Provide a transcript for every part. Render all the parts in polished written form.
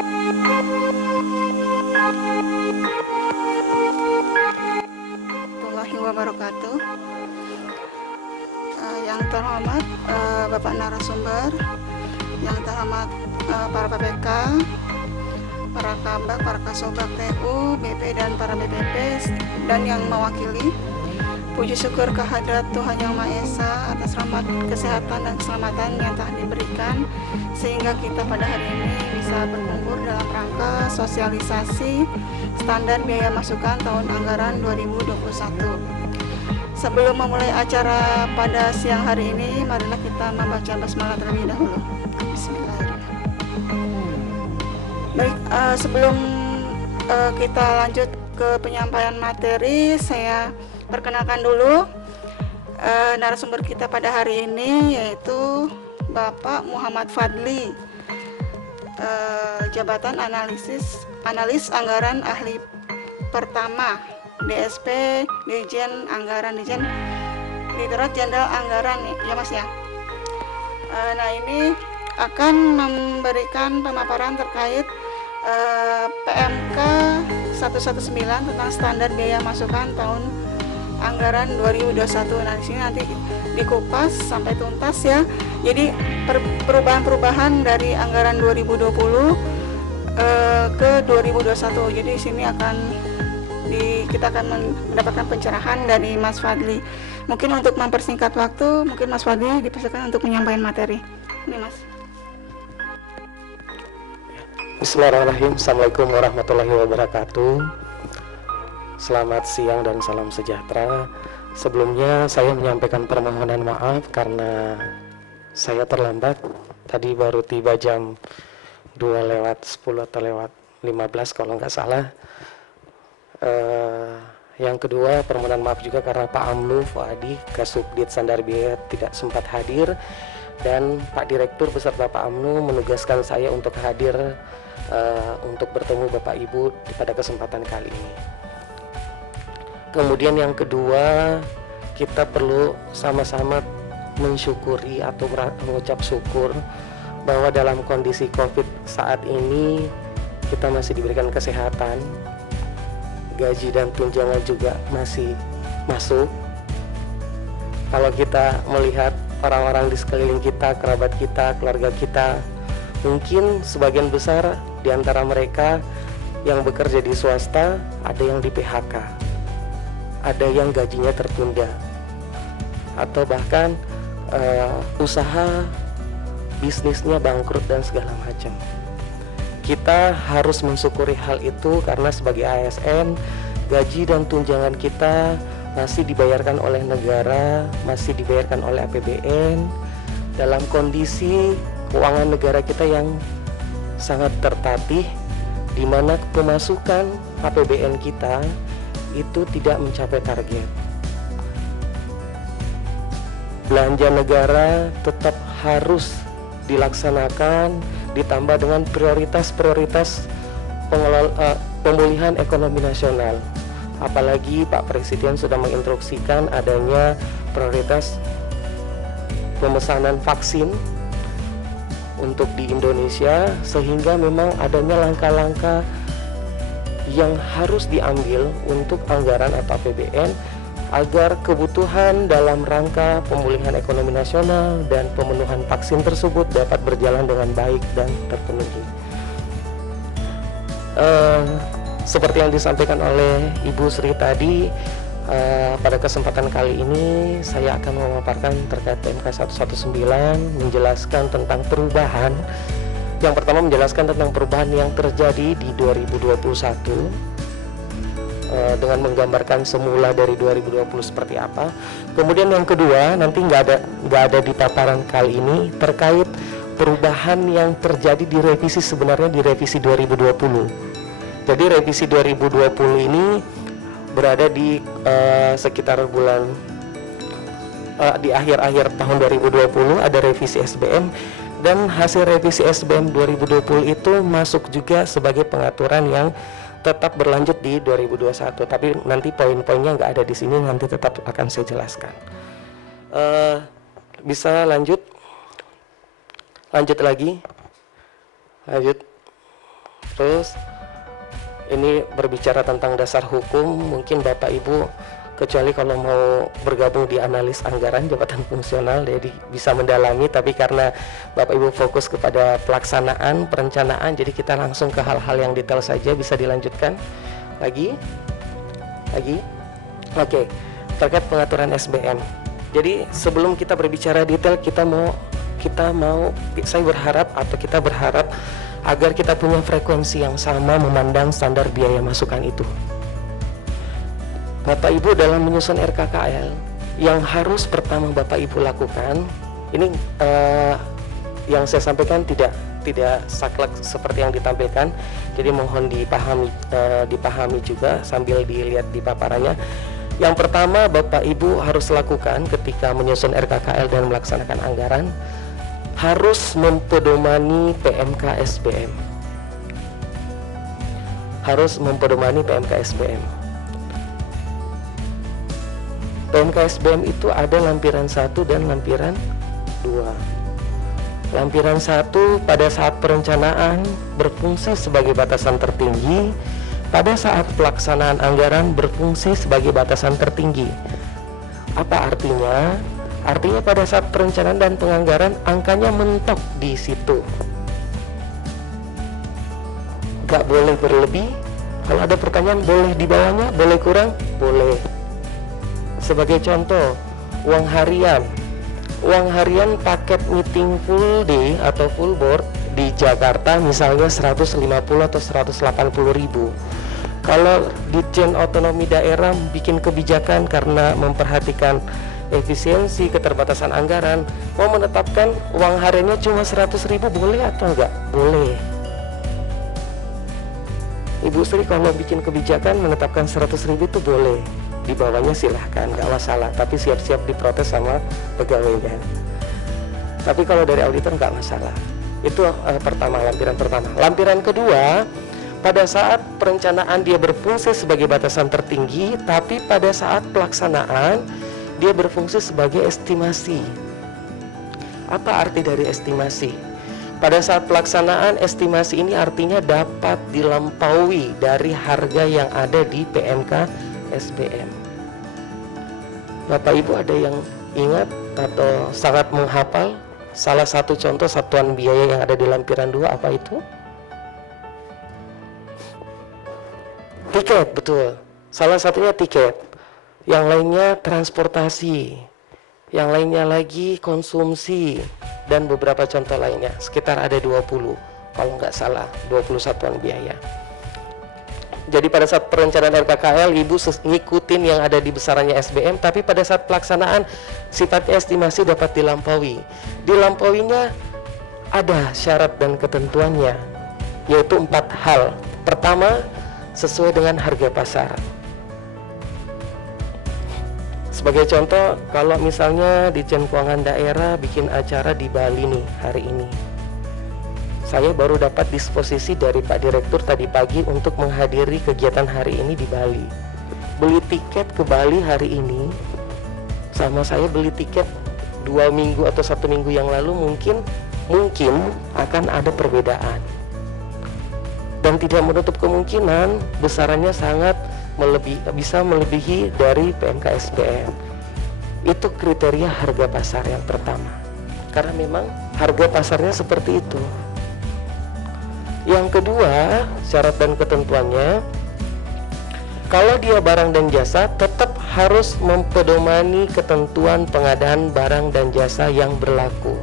Warahmatullahi wabarakatuh. Yang terhormat Bapak narasumber, yang terhormat para PPK, para kabak, para kasobak TU, BP dan para BPP dan yang mewakili. Puji syukur kehadrat Tuhan Yang Maha Esa atas rahmat kesehatan dan keselamatan yang telah diberikan sehingga kita pada hari ini bisa berkumpul dalam rangka sosialisasi standar biaya masukan tahun anggaran 2021. Sebelum memulai acara pada siang hari ini, marilah kita membaca basmalah terlebih dahulu. Bismillahirrahmanirrahim. Baik, sebelum kita lanjut ke penyampaian materi, saya perkenalkan dulu narasumber kita pada hari ini, yaitu Bapak Muhammad Fadli, jabatan analis anggaran ahli pertama, DSP Dirjen Anggaran, Dirjen Direktorat Jenderal Anggaran, ya Mas ya. Nah, ini akan memberikan pemaparan terkait PMK 119 tentang standar biaya masukan tahun anggaran 2021. Nah, di sini nanti dikupas sampai tuntas ya. Jadi perubahan-perubahan dari anggaran 2020 ke 2021. Jadi di sini kita akan mendapatkan pencerahan dari Mas Fadli. Mungkin untuk mempersingkat waktu, mungkin Mas Fadli dipersilakan untuk menyampaikan materi. Ini Mas. Bismillahirrahmanirrahim. Assalamualaikum warahmatullahi wabarakatuh. Selamat siang dan salam sejahtera. Sebelumnya saya menyampaikan permohonan maaf karena saya terlambat. Tadi baru tiba jam 2:10 atau lewat 15 kalau nggak salah. Yang kedua, permohonan maaf juga karena Pak Amnu Fuadi, Kasubdit Standar Biaya tidak sempat hadir, dan Pak Direktur beserta Pak Amnu menugaskan saya untuk hadir untuk bertemu Bapak Ibu pada kesempatan kali ini. Kemudian yang kedua, kita perlu sama-sama mensyukuri atau mengucap syukur bahwa dalam kondisi COVID saat ini kita masih diberikan kesehatan, gaji dan tunjangan juga masih masuk. Kalau kita melihat orang-orang di sekeliling kita, kerabat kita, keluarga kita, mungkin sebagian besar di antara mereka yang bekerja di swasta ada yang di PHK, ada yang gajinya tertunda, atau bahkan usaha bisnisnya bangkrut dan segala macam. Kita harus mensyukuri hal itu karena sebagai ASN, gaji dan tunjangan kita masih dibayarkan oleh negara, masih dibayarkan oleh APBN dalam kondisi keuangan negara kita yang sangat tertatih, di mana pemasukan APBN kita itu tidak mencapai target. Belanja negara tetap harus dilaksanakan, ditambah dengan prioritas-prioritas pemulihan ekonomi nasional. Apalagi Pak Presiden sudah menginstruksikan adanya prioritas pemesanan vaksin untuk di Indonesia, sehingga memang adanya langkah-langkah yang harus diambil untuk anggaran atau APBN agar kebutuhan dalam rangka pemulihan ekonomi nasional dan pemenuhan vaksin tersebut dapat berjalan dengan baik dan terpenuhi. Seperti yang disampaikan oleh Ibu Sri tadi, pada kesempatan kali ini saya akan memaparkan terkait PMK 119, menjelaskan tentang perubahan. Yang pertama, menjelaskan tentang perubahan yang terjadi di 2021 dengan menggambarkan semula dari 2020 seperti apa. Kemudian yang kedua, nanti nggak ada di paparan kali ini, terkait perubahan yang terjadi di revisi, sebenarnya di revisi 2020. Jadi revisi 2020 ini berada di sekitar bulan di akhir-akhir tahun 2020 ada revisi SBM, dan hasil revisi SBM 2020 itu masuk juga sebagai pengaturan yang tetap berlanjut di 2021, tapi nanti poin-poinnya nggak ada di sini, nanti tetap akan saya jelaskan. Bisa lanjut lagi, lanjut. Terus ini berbicara tentang dasar hukum, mungkin Bapak Ibu kecuali kalau mau bergabung di analis anggaran jabatan fungsional jadi bisa mendalami, tapi karena Bapak Ibu fokus kepada pelaksanaan, perencanaan, jadi kita langsung ke hal-hal yang detail saja. Bisa dilanjutkan lagi. Oke, terkait pengaturan SBM. Jadi sebelum kita berbicara detail, saya berharap atau kita berharap agar kita punya frekuensi yang sama memandang standar biaya masukan itu. Bapak Ibu dalam menyusun RKKL, yang harus pertama Bapak Ibu lakukan, ini yang saya sampaikan tidak saklek seperti yang ditampilkan, jadi mohon dipahami juga sambil dilihat di paparannya. Yang pertama Bapak Ibu harus lakukan ketika menyusun RKKL dan melaksanakan anggaran, harus mempedomani PMK SBM. Harus mempedomani PMK SBM. PMK SBM itu ada lampiran 1 dan lampiran 2. Lampiran 1 pada saat perencanaan berfungsi sebagai batasan tertinggi, pada saat pelaksanaan anggaran berfungsi sebagai batasan tertinggi. Apa artinya? Artinya pada saat perencanaan dan penganggaran angkanya mentok di situ. Gak boleh berlebih. Kalau ada pertanyaan, boleh di bawahnya, boleh kurang, boleh. Sebagai contoh, uang harian paket meeting full day atau full board di Jakarta misalnya 150 atau 180 ribu. Kalau Ditjen Otonomi Daerah bikin kebijakan karena memperhatikan efisiensi, keterbatasan anggaran, mau menetapkan uang hariannya cuma 100 ribu, boleh atau enggak? Boleh. Ibu Sri kalau bikin kebijakan menetapkan 100 ribu itu boleh. Di bawahnya silahkan, nggak masalah, tapi siap-siap diprotes sama pegawainya. Tapi kalau dari auditor nggak masalah. Itu lampiran pertama. Lampiran kedua, pada saat perencanaan dia berfungsi sebagai batasan tertinggi, tapi pada saat pelaksanaan dia berfungsi sebagai estimasi. Apa arti dari estimasi? Pada saat pelaksanaan, estimasi ini artinya dapat dilampaui dari harga yang ada di PMK SBM. Bapak Ibu ada yang ingat atau sangat menghafal salah satu contoh satuan biaya yang ada di lampiran 2 apa itu? Tiket, betul. Salah satunya tiket. Yang lainnya transportasi. Yang lainnya lagi konsumsi dan beberapa contoh lainnya. Sekitar ada 20 kalau nggak salah, 20 satuan biaya. Jadi pada saat perencanaan RKKL Ibu ngikutin yang ada di besarannya SBM, tapi pada saat pelaksanaan sifatnya estimasi dapat dilampaui. Dilampauinya ada syarat dan ketentuannya, yaitu 4 hal. Pertama, sesuai dengan harga pasar. Sebagai contoh, kalau misalnya Ditjen Keuangan Daerah bikin acara di Bali nih hari ini, saya baru dapat disposisi dari Pak Direktur tadi pagi untuk menghadiri kegiatan hari ini di Bali. Beli tiket ke Bali hari ini sama saya beli tiket 2 minggu atau 1 minggu yang lalu mungkin akan ada perbedaan. Dan tidak menutup kemungkinan besarannya sangat bisa melebihi dari PMK SBM. Itu kriteria harga pasar yang pertama. Karena memang harga pasarnya seperti itu. Yang kedua, syarat dan ketentuannya, kalau dia barang dan jasa tetap harus mempedomani ketentuan pengadaan barang dan jasa yang berlaku.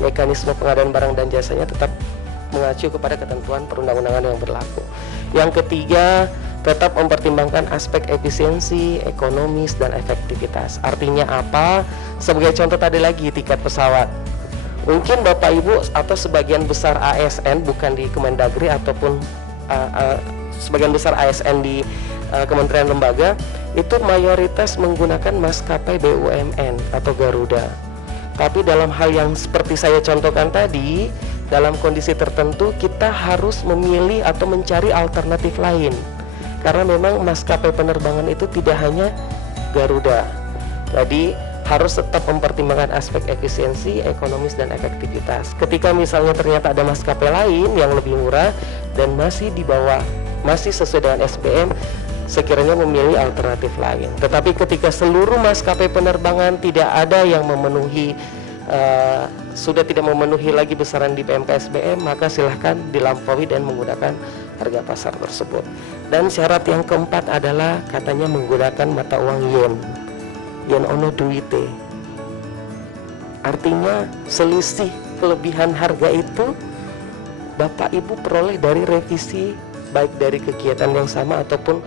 Mekanisme pengadaan barang dan jasanya tetap mengacu kepada ketentuan perundang-undangan yang berlaku. Yang ketiga, tetap mempertimbangkan aspek efisiensi, ekonomis, dan efektivitas. Artinya apa? Sebagai contoh tadi lagi, tiket pesawat. Mungkin Bapak Ibu atau sebagian besar ASN, bukan di Kemendagri ataupun sebagian besar ASN di kementerian lembaga, itu mayoritas menggunakan maskapai BUMN atau Garuda. Tapi dalam hal yang seperti saya contohkan tadi, dalam kondisi tertentu kita harus memilih atau mencari alternatif lain. Karena memang maskapai penerbangan itu tidak hanya Garuda. Jadi harus tetap mempertimbangkan aspek efisiensi, ekonomis, dan efektivitas. Ketika misalnya ternyata ada maskapai lain yang lebih murah dan masih di bawah, masih sesuai dengan SBM, sekiranya memilih alternatif lain. Tetapi ketika seluruh maskapai penerbangan tidak ada yang memenuhi, sudah tidak memenuhi lagi besaran di PMK SBM, maka silahkan dilampaui dan menggunakan harga pasar tersebut. Dan syarat yang keempat adalah katanya menggunakan mata uang yen. Yen ono duite. Artinya selisih kelebihan harga itu Bapak Ibu peroleh dari revisi, baik dari kegiatan yang sama ataupun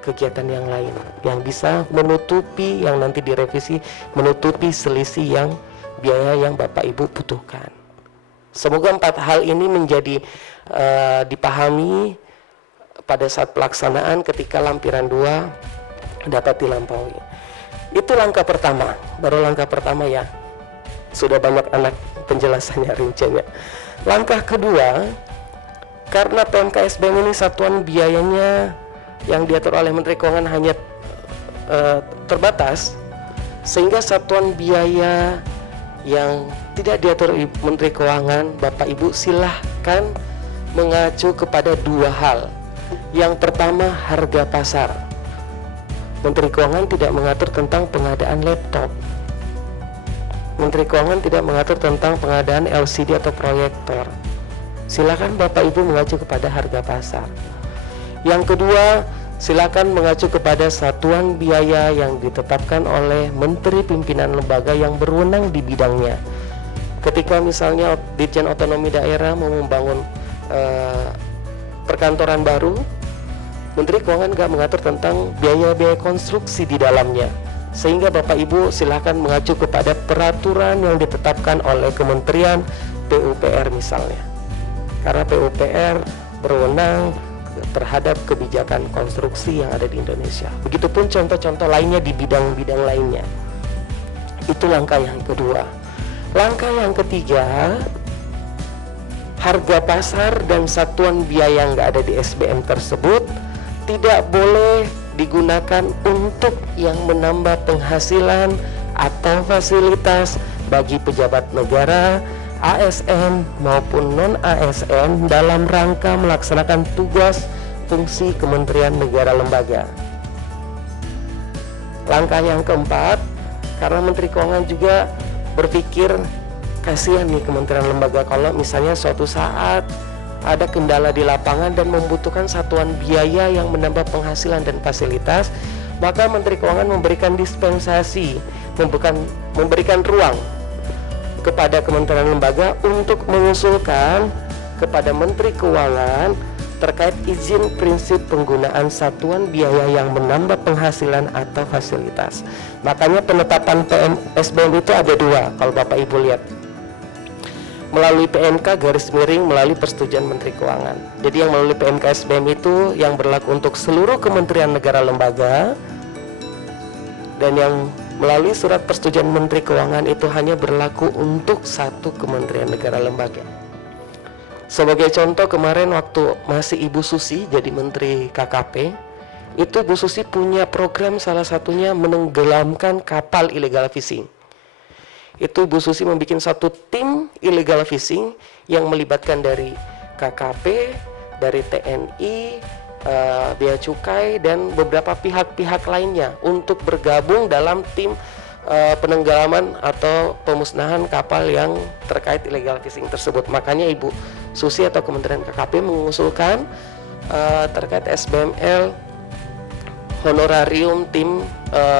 kegiatan yang lain, yang bisa menutupi, yang nanti direvisi menutupi selisih yang biaya yang Bapak Ibu butuhkan. Semoga 4 hal ini menjadi dipahami pada saat pelaksanaan ketika lampiran 2 dapat dilampaui. Itu langkah pertama, baru langkah pertama ya. Sudah banyak anak penjelasannya, rinciannya. Langkah kedua, karena PMK SBM ini satuan biayanya yang diatur oleh Menteri Keuangan hanya terbatas, sehingga satuan biaya yang tidak diatur Menteri Keuangan, Bapak Ibu silahkan mengacu kepada 2 hal. Yang pertama, harga pasar. Menteri Keuangan tidak mengatur tentang pengadaan laptop. Menteri Keuangan tidak mengatur tentang pengadaan LCD atau proyektor. Silakan Bapak Ibu mengacu kepada harga pasar. Yang kedua, silakan mengacu kepada satuan biaya yang ditetapkan oleh Menteri Pimpinan Lembaga yang berwenang di bidangnya. Ketika misalnya Ditjen Otonomi Daerah mau membangun perkantoran baru, Menteri Keuangan nggak mengatur tentang biaya-biaya konstruksi di dalamnya, sehingga Bapak Ibu silahkan mengacu kepada peraturan yang ditetapkan oleh Kementerian PUPR misalnya, karena PUPR berwenang terhadap kebijakan konstruksi yang ada di Indonesia. Begitupun contoh-contoh lainnya di bidang-bidang lainnya. Itu langkah yang kedua. Langkah yang ketiga, harga pasar dan satuan biaya yang nggak ada di SBM tersebut tidak boleh digunakan untuk yang menambah penghasilan atau fasilitas bagi pejabat negara, ASN maupun non-ASN dalam rangka melaksanakan tugas fungsi kementerian negara lembaga. Langkah yang keempat, karena Menteri Keuangan juga berpikir kasihan nih kementerian lembaga kalau misalnya suatu saat ada kendala di lapangan dan membutuhkan satuan biaya yang menambah penghasilan dan fasilitas, maka Menteri Keuangan memberikan dispensasi, memberikan ruang kepada kementerian lembaga untuk mengusulkan kepada Menteri Keuangan terkait izin prinsip penggunaan satuan biaya yang menambah penghasilan atau fasilitas. Makanya penetapan SBM itu ada 2 kalau Bapak Ibu lihat, melalui PMK garis miring melalui persetujuan Menteri Keuangan. Jadi yang melalui PMK SBM itu yang berlaku untuk seluruh kementerian negara lembaga, dan yang melalui surat persetujuan Menteri Keuangan itu hanya berlaku untuk 1 kementerian negara lembaga. Sebagai contoh, kemarin waktu masih Ibu Susi jadi Menteri KKP, itu Bu Susi punya program, salah satunya menenggelamkan kapal illegal fishing. Itu Bu Susi membuat satu tim illegal fishing yang melibatkan dari KKP, dari TNI, Bea Cukai, dan beberapa pihak-pihak lainnya untuk bergabung dalam tim penenggelaman atau pemusnahan kapal yang terkait illegal fishing tersebut. Makanya Ibu Susi atau Kementerian KKP mengusulkan terkait SBML honorarium tim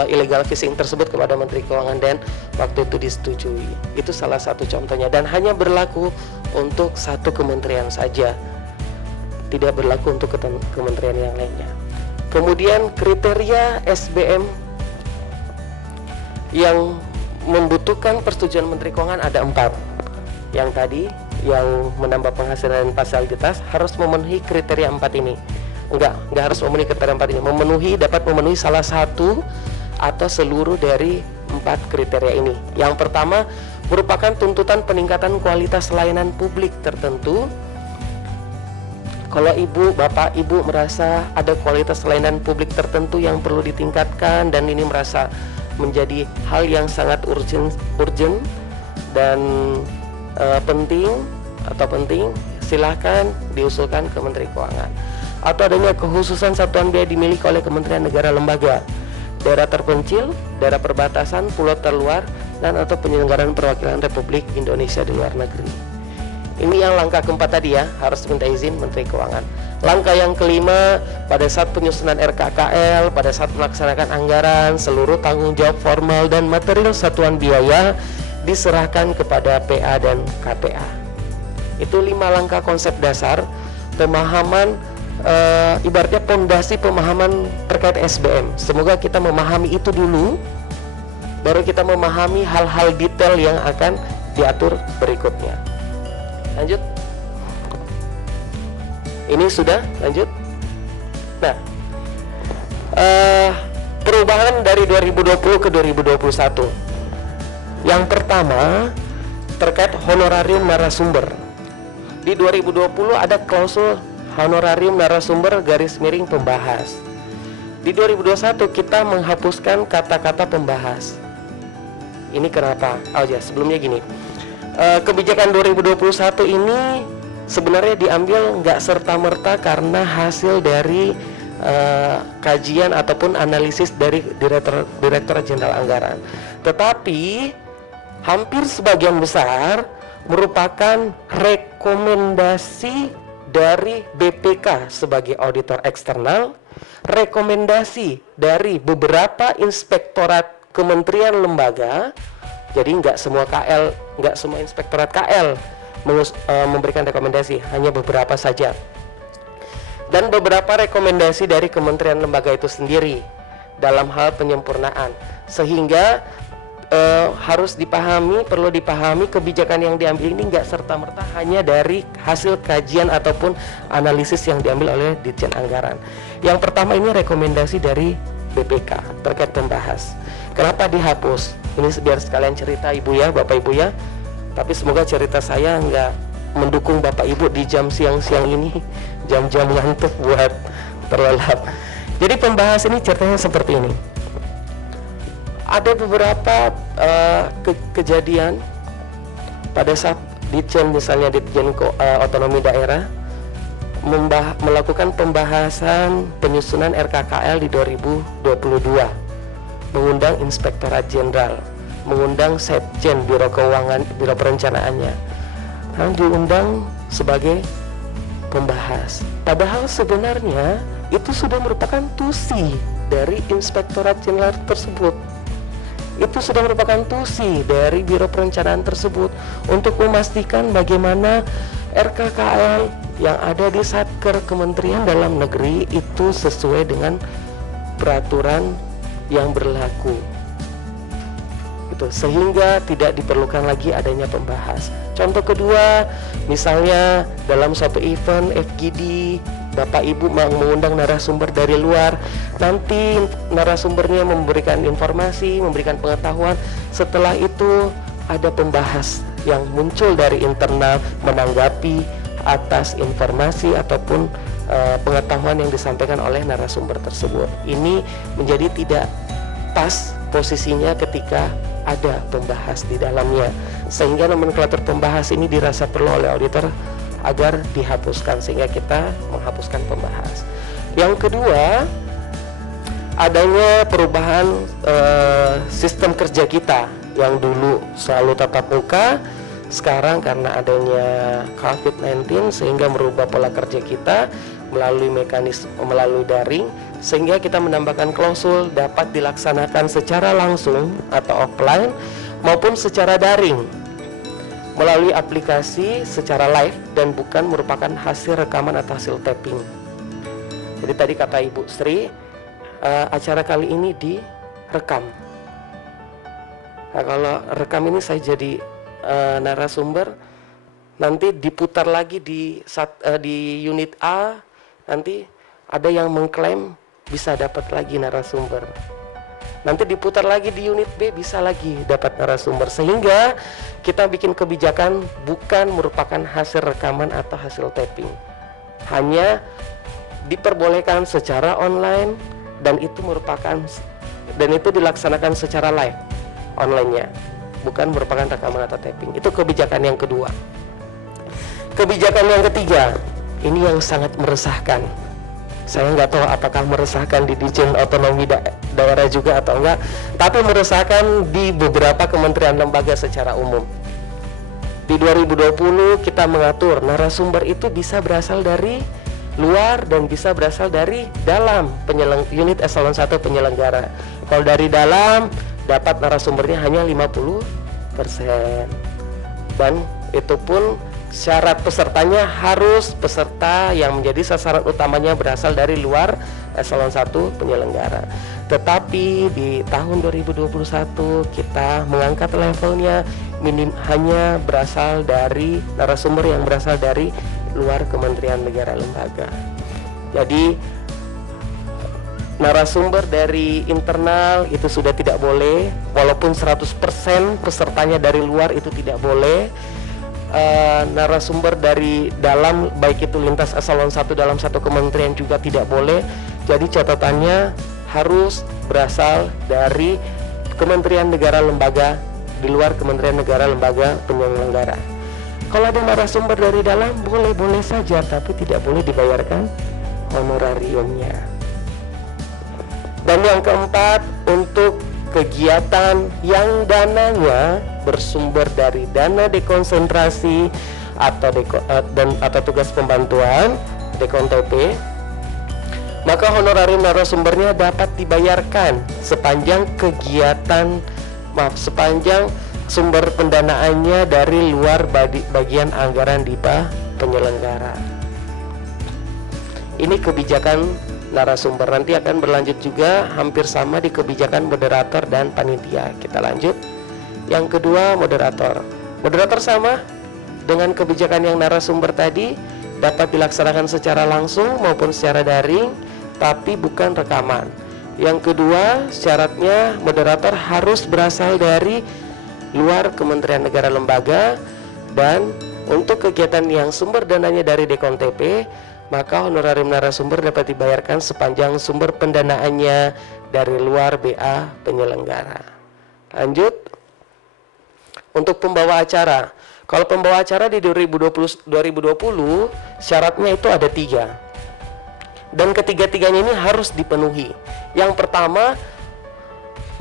illegal fishing tersebut kepada Menteri Keuangan, dan waktu itu disetujui. Itu salah satu contohnya, dan hanya berlaku untuk 1 kementerian saja, tidak berlaku untuk kementerian yang lainnya. Kemudian kriteria SBM yang membutuhkan persetujuan Menteri Keuangan ada 4. Yang tadi, yang menambah penghasilan dan fasilitas harus memenuhi kriteria 4 ini. Enggak harus memenuhi kriteria 4 ini, dapat memenuhi salah satu atau seluruh dari 4 kriteria ini. Yang pertama merupakan tuntutan peningkatan kualitas layanan publik tertentu. Kalau Bapak Ibu merasa ada kualitas layanan publik tertentu yang perlu ditingkatkan, dan ini merasa menjadi hal yang sangat urgent dan penting, silahkan diusulkan ke Menteri Keuangan. Atau adanya kekhususan satuan biaya dimiliki oleh Kementerian Negara Lembaga, daerah terpencil, daerah perbatasan, pulau terluar, dan atau penyelenggaraan perwakilan Republik Indonesia di luar negeri. Ini yang langkah keempat tadi ya, harus minta izin Menteri Keuangan. Langkah yang kelima, pada saat penyusunan RKKL, pada saat melaksanakan anggaran, seluruh tanggung jawab formal dan material satuan biaya diserahkan kepada PA dan KPA. Itu 5 langkah konsep dasar pemahaman, ibaratnya pondasi pemahaman terkait SBM. Semoga kita memahami itu dulu, baru kita memahami hal-hal detail yang akan diatur berikutnya. Lanjut. Ini sudah lanjut. Nah, perubahan dari 2020 ke 2021. Yang pertama terkait honorarium narasumber. Di 2020 ada klausul honorarium narasumber garis miring pembahas. Di 2021 kita menghapuskan kata-kata pembahas. Ini kenapa? Oh ya, sebelumnya gini. Kebijakan 2021 ini sebenarnya diambil nggak serta-merta karena hasil dari kajian ataupun analisis dari Direktorat Jenderal Anggaran. Tetapi hampir sebagian besar merupakan rekomendasi dari BPK sebagai auditor eksternal, rekomendasi dari beberapa inspektorat kementerian lembaga. Jadi nggak semua inspektorat KL memberikan rekomendasi, hanya beberapa saja. Dan beberapa rekomendasi dari kementerian lembaga itu sendiri dalam hal penyempurnaan. Sehingga perlu dipahami kebijakan yang diambil ini nggak serta-merta hanya dari hasil kajian ataupun analisis yang diambil oleh Ditjen Anggaran. Yang pertama ini rekomendasi dari BPK terkait pembahas. Kenapa dihapus? Ini biar sekalian cerita Ibu ya, Bapak Ibu ya. Tapi semoga cerita saya nggak mendukung Bapak Ibu di jam siang-siang ini, jam-jam ngantuk buat terlelap. Jadi pembahas ini ceritanya seperti ini. Ada beberapa kejadian pada saat Ditjen, misalnya Ditjen Otonomi Daerah melakukan pembahasan penyusunan RKKL di 2022, mengundang Inspektorat Jenderal, mengundang Setjen, Biro Keuangan, Biro Perencanaannya, yang diundang sebagai pembahas. Padahal sebenarnya itu sudah merupakan tusi dari Inspektorat Jenderal tersebut. Itu sudah merupakan tusi dari Biro Perencanaan tersebut untuk memastikan bagaimana RKKL yang ada di Satker Kementerian Dalam Negeri itu sesuai dengan peraturan yang berlaku. Itu sehingga tidak diperlukan lagi adanya pembahas. Contoh kedua, misalnya dalam suatu event FGD, Bapak Ibu mengundang narasumber dari luar, nanti narasumbernya memberikan informasi, memberikan pengetahuan. Setelah itu ada pembahas yang muncul dari internal menanggapi atas informasi ataupun pengetahuan yang disampaikan oleh narasumber tersebut. Ini menjadi tidak pas posisinya ketika ada pembahas di dalamnya, sehingga nomenklatur pembahas ini dirasa perlu oleh auditor agar dihapuskan, sehingga kita menghapuskan pembahas. Yang kedua, adanya perubahan sistem kerja kita yang dulu selalu tatap muka, sekarang karena adanya COVID-19 sehingga merubah pola kerja kita melalui daring, sehingga kita menambahkan klausul dapat dilaksanakan secara langsung atau offline maupun secara daring melalui aplikasi secara live dan bukan merupakan hasil rekaman atau hasil tapping. Jadi tadi kata Ibu Sri, acara kali ini direkam. Nah, kalau rekam ini saya jadi narasumber, nanti diputar lagi di unit A, nanti ada yang mengklaim bisa dapat lagi narasumber. Nanti diputar lagi di unit B, bisa lagi dapat narasumber, sehingga kita bikin kebijakan bukan merupakan hasil rekaman atau hasil tapping, hanya diperbolehkan secara online, dan itu merupakan dan itu dilaksanakan secara live online-nya, bukan merupakan rekaman atau taping. Itu kebijakan yang kedua. Kebijakan yang ketiga, ini yang sangat meresahkan. Saya nggak tahu apakah meresahkan di Dirjen Otonomi Daerah juga atau enggak, tapi meresahkan di beberapa kementerian lembaga secara umum. Di 2020 kita mengatur narasumber itu bisa berasal dari luar dan bisa berasal dari dalam unit eselon 1 penyelenggara. Kalau dari dalam, dapat narasumbernya hanya 50%. Dan itu pun syarat pesertanya harus peserta yang menjadi sasaran utamanya berasal dari luar eselon 1 penyelenggara. Tetapi di tahun 2021 kita mengangkat levelnya hanya berasal dari narasumber yang berasal dari luar kementerian negara lembaga. Jadi narasumber dari internal itu sudah tidak boleh, walaupun 100% pesertanya dari luar itu tidak boleh. Narasumber dari dalam, baik itu lintas eselon 1 dalam satu kementerian juga tidak boleh. Jadi catatannya harus berasal dari kementerian negara lembaga di luar kementerian negara lembaga penyelenggara. Kalau ada narasumber dari dalam boleh-boleh saja, tapi tidak boleh dibayarkan honorariumnya. Dan yang keempat, untuk kegiatan yang dananya bersumber dari dana dekonsentrasi atau tugas pembantuan dekon TP, maka honorarium narasumbernya dapat dibayarkan sepanjang sepanjang sumber pendanaannya dari luar bagian anggaran DIPA penyelenggara. Ini kebijakan narasumber. Nanti akan berlanjut juga hampir sama di kebijakan moderator dan panitia. Kita lanjut. Yang kedua, moderator. Moderator sama dengan kebijakan yang narasumber tadi, dapat dilaksanakan secara langsung maupun secara daring, tapi bukan rekaman. Yang kedua, syaratnya moderator harus berasal dari luar kementerian negara lembaga, dan untuk kegiatan yang sumber dananya dari dekon TP, maka honorarium narasumber dapat dibayarkan sepanjang sumber pendanaannya dari luar BA penyelenggara. Lanjut. Untuk pembawa acara, kalau pembawa acara di 2020 syaratnya itu ada 3, dan ketiga-tiganya ini harus dipenuhi. Yang pertama,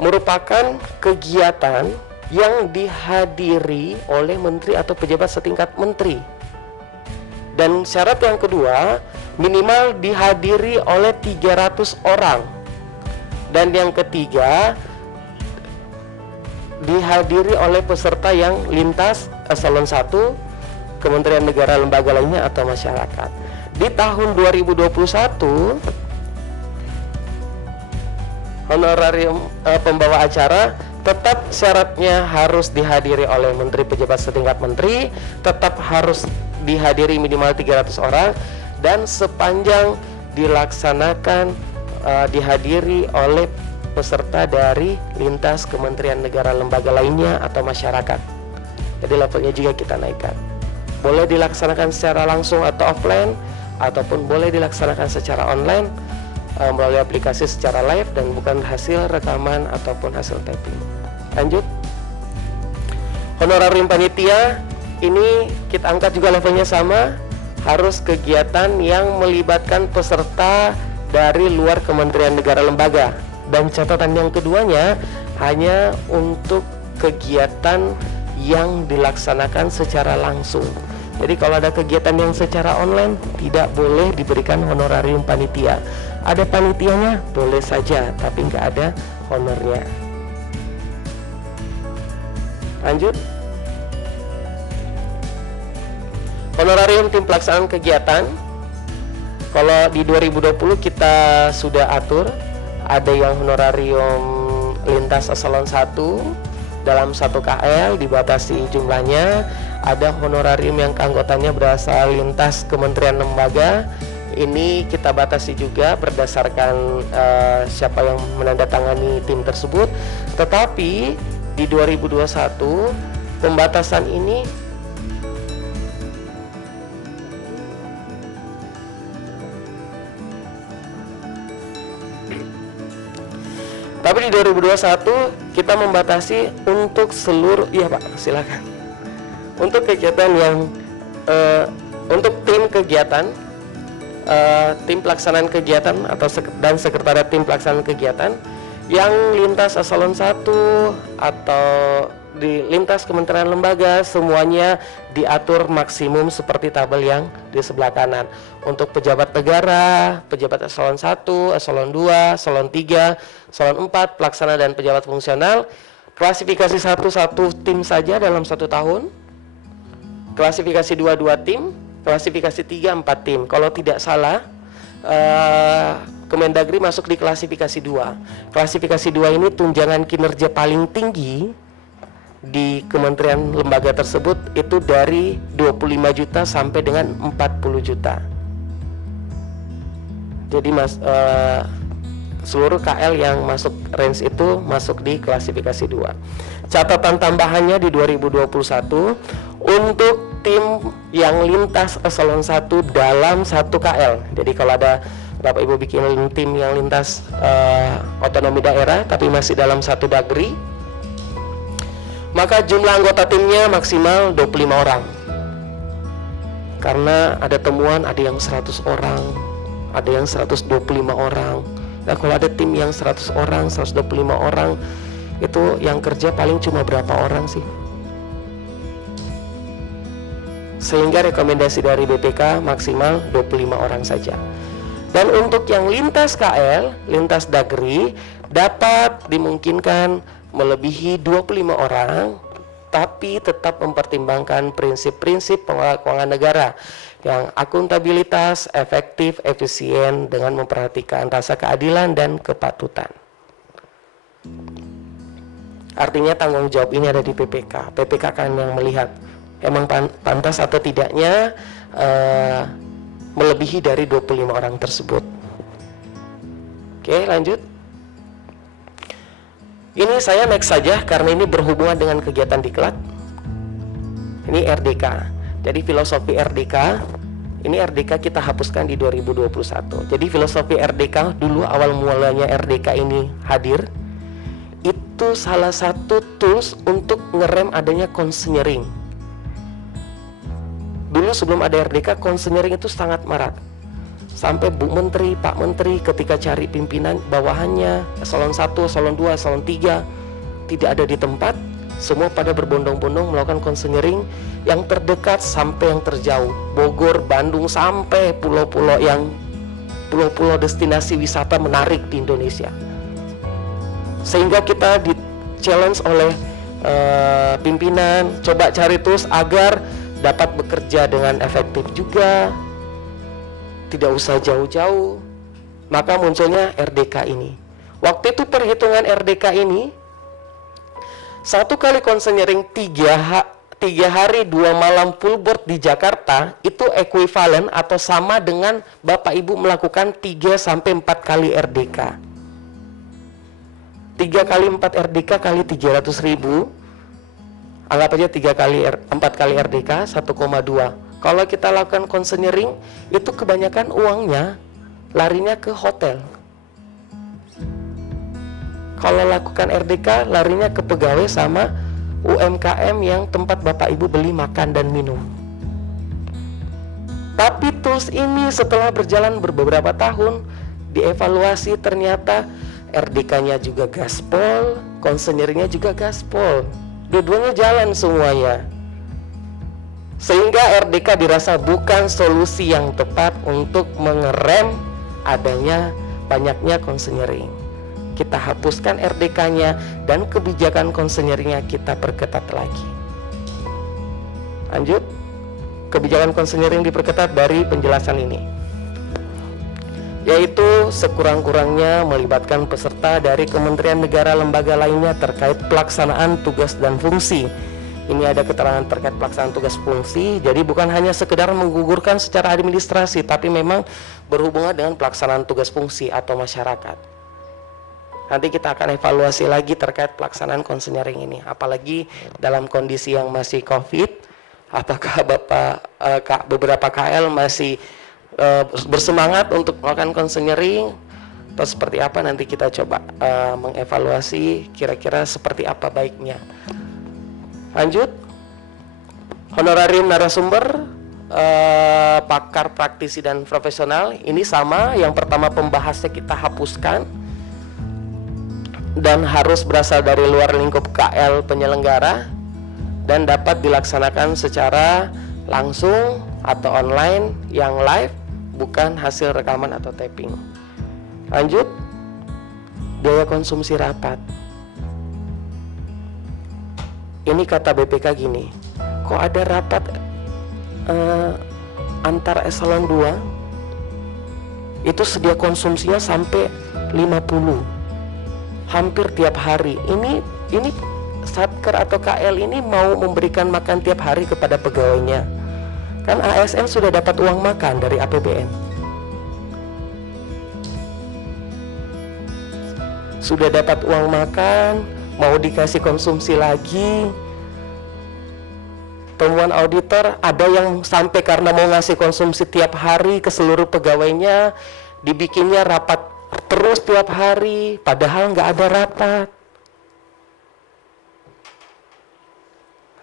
merupakan kegiatan yang dihadiri oleh menteri atau pejabat setingkat menteri. Dan syarat yang kedua, minimal dihadiri oleh 300 orang. Dan yang ketiga, dihadiri oleh peserta yang lintas eselon 1 kementerian negara lembaga lainnya atau masyarakat. Di tahun 2021 honorarium pembawa acara tetap syaratnya harus dihadiri oleh menteri pejabat setingkat menteri, tetap harus dihadiri minimal 300 orang, dan sepanjang dilaksanakan dihadiri oleh peserta dari lintas kementerian negara lembaga lainnya atau masyarakat. Jadi levelnya juga kita naikkan. Boleh dilaksanakan secara langsung atau offline, ataupun boleh dilaksanakan secara online melalui aplikasi secara live dan bukan hasil rekaman ataupun hasil typing. Lanjut. Honorarium panitia ini kita angkat juga levelnya sama, harus kegiatan yang melibatkan peserta dari luar kementerian negara lembaga. Dan catatan yang keduanya hanya untuk kegiatan yang dilaksanakan secara langsung. Jadi kalau ada kegiatan yang secara online tidak boleh diberikan honorarium panitia. Ada panitianya boleh saja, tapi nggak ada honornya. Lanjut. Honorarium tim pelaksanaan kegiatan. Kalau di 2020 kita sudah atur, ada yang honorarium lintas eselon 1 dalam 1 KL dibatasi jumlahnya, ada honorarium yang keanggotannya berasal lintas kementerian lembaga, ini kita batasi juga berdasarkan siapa yang menandatangani tim tersebut. Tetapi di 2021 pembatasan ini Tapi di 2021 kita membatasi untuk seluruh, iya Pak, silakan. Untuk kegiatan yang untuk tim kegiatan, tim pelaksanaan kegiatan dan sekretariat tim pelaksanaan kegiatan yang lintas eselon 1 atau di lintas kementerian lembaga, semuanya diatur maksimum seperti tabel yang di sebelah kanan. Untuk pejabat negara, pejabat eselon 1, eselon 2, eselon 3, eselon 4, pelaksana dan pejabat fungsional, klasifikasi 1 tim saja dalam 1 tahun, klasifikasi 2 tim, klasifikasi 3 4 tim. Kalau tidak salah, Kemendagri masuk di klasifikasi 2. Klasifikasi 2 ini tunjangan kinerja paling tinggi di kementerian lembaga tersebut, itu dari 25 juta sampai dengan 40 juta. Jadi seluruh KL yang masuk range itu masuk di klasifikasi 2. Catatan tambahannya di 2021 untuk tim yang lintas eselon 1 dalam 1 KL. Jadi kalau ada Bapak Ibu bikin tim yang lintas otonomi daerah tapi masih dalam 1 dagri, maka jumlah anggota timnya maksimal 25 orang. Karena ada temuan ada yang 100 orang, ada yang 125 orang. Nah, kalau ada tim yang 100 orang, 125 orang, itu yang kerja paling cuma berapa orang sih? Sehingga rekomendasi dari BPK maksimal 25 orang saja. Dan untuk yang lintas KL, lintas dagri, dapat dimungkinkan melebihi 25 orang, tapi tetap mempertimbangkan prinsip-prinsip pengelolaan keuangan negara yang akuntabilitas, efektif, efisien, dengan memperhatikan rasa keadilan dan kepatutan. Artinya tanggung jawab ini ada di PPK. PPK kan yang melihat emang pantas atau tidaknya melebihi dari 25 orang tersebut. Oke, lanjut. Ini saya next saja karena ini berhubungan dengan kegiatan diklat. Ini RDK. Jadi filosofi RDK, ini RDK kita hapuskan di 2021. Jadi filosofi RDK dulu awal mulanya RDK ini hadir, itu salah satu tools untuk ngerem adanya konseling. Dulu sebelum ada RDK, konseling itu sangat marak. Sampai Bu Menteri, Pak Menteri ketika cari pimpinan bawahannya, eselon 1, eselon 2, eselon 3 tidak ada di tempat, semua pada berbondong-bondong melakukan konseling yang terdekat sampai yang terjauh, Bogor, Bandung, sampai pulau-pulau destinasi wisata menarik di Indonesia. Sehingga kita di challenge oleh pimpinan, coba cari tools agar dapat bekerja dengan efektif juga, tidak usah jauh-jauh. Maka munculnya RDK ini. Waktu itu perhitungan RDK ini, 1 kali konseling 3 hari 2 malam full board di Jakarta, itu ekuivalen atau sama dengan Bapak Ibu melakukan 3 sampai 4 kali RDK. 3 kali 4 RDK kali 300.000, anggap aja 4 kali RDK 1,2. Kalau kita lakukan konseling, itu kebanyakan uangnya larinya ke hotel. Kalau lakukan RDK, larinya ke pegawai sama UMKM yang tempat Bapak Ibu beli makan dan minum. Tapi tools ini setelah berjalan beberapa tahun, dievaluasi ternyata RDK-nya juga gaspol, konselingnya juga gaspol. Dua-duanya jalan semuanya. Sehingga RDK dirasa bukan solusi yang tepat untuk mengerem adanya banyaknya konseling. Kita hapuskan RDK-nya dan kebijakan konselingnya kita perketat lagi. Lanjut. Kebijakan konseling diperketat dari penjelasan ini, yaitu sekurang-kurangnya melibatkan peserta dari kementerian negara lembaga lainnya terkait pelaksanaan tugas dan fungsi. Ini ada keterangan terkait pelaksanaan tugas fungsi, jadi bukan hanya sekedar menggugurkan secara administrasi, tapi memang berhubungan dengan pelaksanaan tugas fungsi atau masyarakat. Nanti kita akan evaluasi lagi terkait pelaksanaan konseling ini, apalagi dalam kondisi yang masih COVID, apakah beberapa KL masih bersemangat untuk melakukan konseling atau seperti apa, nanti kita coba mengevaluasi kira-kira seperti apa baiknya. Lanjut, honorarium narasumber, pakar, praktisi, dan profesional. Ini sama, yang pertama pembahasnya kita hapuskan dan harus berasal dari luar lingkup KL penyelenggara dan dapat dilaksanakan secara langsung atau online yang live, bukan hasil rekaman atau taping. Lanjut, biaya konsumsi rapat. Ini kata BPK gini, kok ada rapat antar eselon 2 itu sedia konsumsinya sampai 50, hampir tiap hari. Ini Satker atau KL ini mau memberikan makan tiap hari kepada pegawainya. Kan ASN sudah dapat uang makan dari APBN, sudah dapat uang makan, mau dikasih konsumsi lagi. Temuan auditor, ada yang sampai karena mau ngasih konsumsi tiap hari ke seluruh pegawainya, dibikinnya rapat terus tiap hari, padahal nggak ada rapat.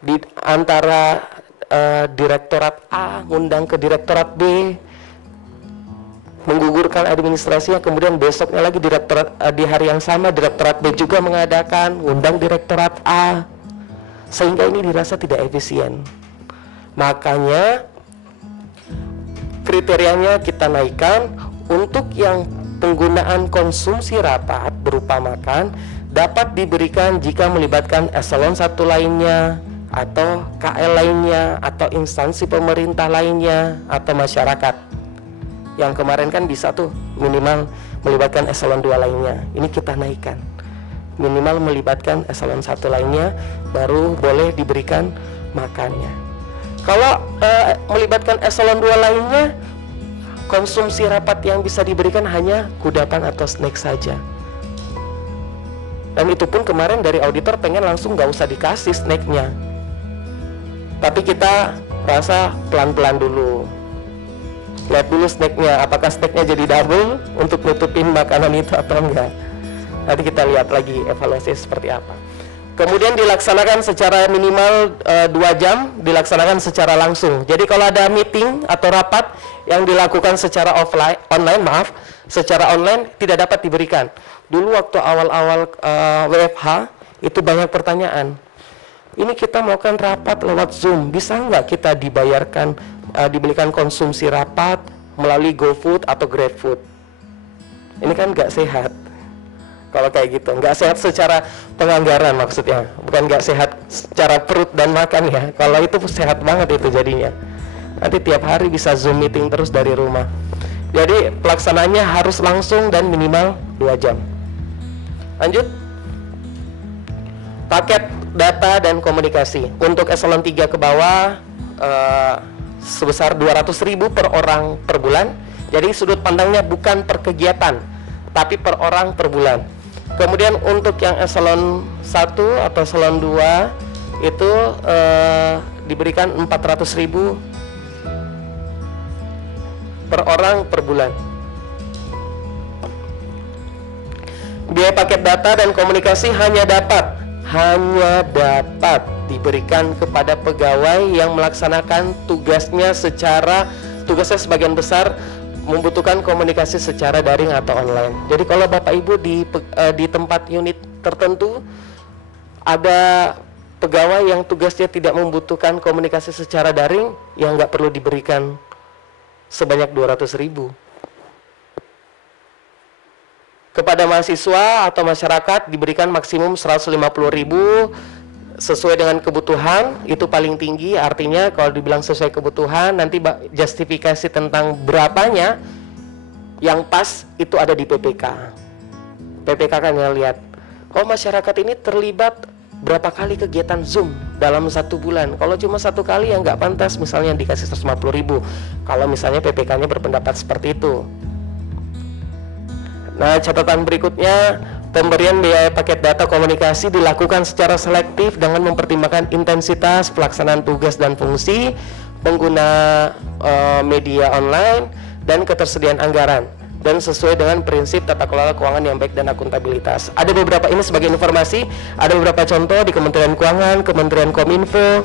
Di antara direktorat A ngundang ke direktorat B, menggugurkan administrasinya, kemudian besoknya lagi direktorat di hari yang sama direktorat B juga mengadakan, ngundang direktorat A, sehingga ini dirasa tidak efisien. Makanya kriterianya kita naikkan untuk yang penggunaan konsumsi rapat berupa makan dapat diberikan jika melibatkan eselon 1 lainnya, atau KL lainnya, atau instansi pemerintah lainnya, atau masyarakat. Yang kemarin kan bisa tuh minimal melibatkan eselon 2 lainnya, ini kita naikkan minimal melibatkan eselon 1 lainnya, baru boleh diberikan makannya. Kalau melibatkan eselon 2 lainnya, konsumsi rapat yang bisa diberikan hanya kudapan atau snack saja. Dan itu pun kemarin dari auditor pengen langsung nggak usah dikasih snacknya, tapi kita rasa pelan-pelan dulu, lihat dulu snacknya, apakah snacknya jadi double untuk nutupin makanan itu atau enggak. Nanti kita lihat lagi evaluasi seperti apa. Kemudian dilaksanakan secara minimal 2 jam, dilaksanakan secara langsung. Jadi kalau ada meeting atau rapat yang dilakukan secara secara online tidak dapat diberikan. Dulu waktu awal-awal WFH itu banyak pertanyaan. Ini kita melakukan rapat lewat Zoom, bisa nggak kita dibayarkan, dibelikan konsumsi rapat melalui GoFood atau GrabFood? Ini kan nggak sehat. Kalau kayak gitu, nggak sehat secara penganggaran maksudnya, bukan nggak sehat secara perut dan makan ya. Kalau itu sehat banget itu jadinya. Nanti tiap hari bisa Zoom meeting terus dari rumah. Jadi pelaksanaannya harus langsung dan minimal 2 jam. Lanjut, paket data dan komunikasi untuk eselon 3 ke bawah sebesar 200.000 per orang per bulan. Jadi sudut pandangnya bukan per kegiatan, tapi per orang per bulan. Kemudian untuk yang eselon 1 atau eselon 2 itu diberikan 400.000 per orang per bulan. Biaya paket data dan komunikasi hanya dapat diberikan kepada pegawai yang melaksanakan tugasnya sebagian besar membutuhkan komunikasi secara daring atau online. Jadi kalau Bapak Ibu di tempat unit tertentu ada pegawai yang tugasnya tidak membutuhkan komunikasi secara daring, yang nggak perlu diberikan sebanyak 200.000. Kepada mahasiswa atau masyarakat diberikan maksimum 150.000 sesuai dengan kebutuhan, itu paling tinggi. Artinya kalau dibilang sesuai kebutuhan, nanti justifikasi tentang berapanya yang pas itu ada di PPK. PPK kan yang lihat, oh masyarakat ini terlibat berapa kali kegiatan Zoom dalam 1 bulan. Kalau cuma 1 kali ya nggak pantas, misalnya dikasih 150.000. Kalau misalnya PPK-nya berpendapat seperti itu. Nah, catatan berikutnya, pemberian biaya paket data komunikasi dilakukan secara selektif dengan mempertimbangkan intensitas pelaksanaan tugas dan fungsi, pengguna media online, dan ketersediaan anggaran. dan sesuai dengan prinsip tata kelola keuangan yang baik dan akuntabilitas. Ada beberapa, ini sebagai informasi, ada beberapa contoh di Kementerian Keuangan, Kementerian Kominfo,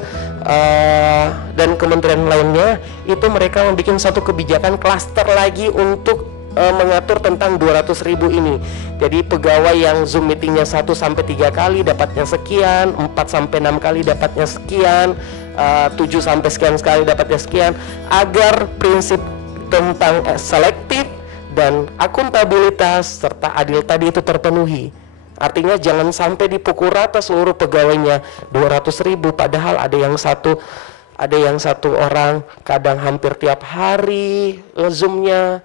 dan kementerian lainnya, itu mereka membuat satu kebijakan klaster lagi untuk mengatur tentang 200.000 ini. Jadi pegawai yang Zoom meetingnya 1-3 kali dapatnya sekian, 4-6 kali dapatnya sekian, 7 sekian sekali dapatnya sekian, agar prinsip tentang selektif dan akuntabilitas serta adil tadi itu terpenuhi. Artinya jangan sampai dipukul rata seluruh pegawainya 200.000, padahal ada yang satu orang kadang hampir tiap hari Zoom-nya,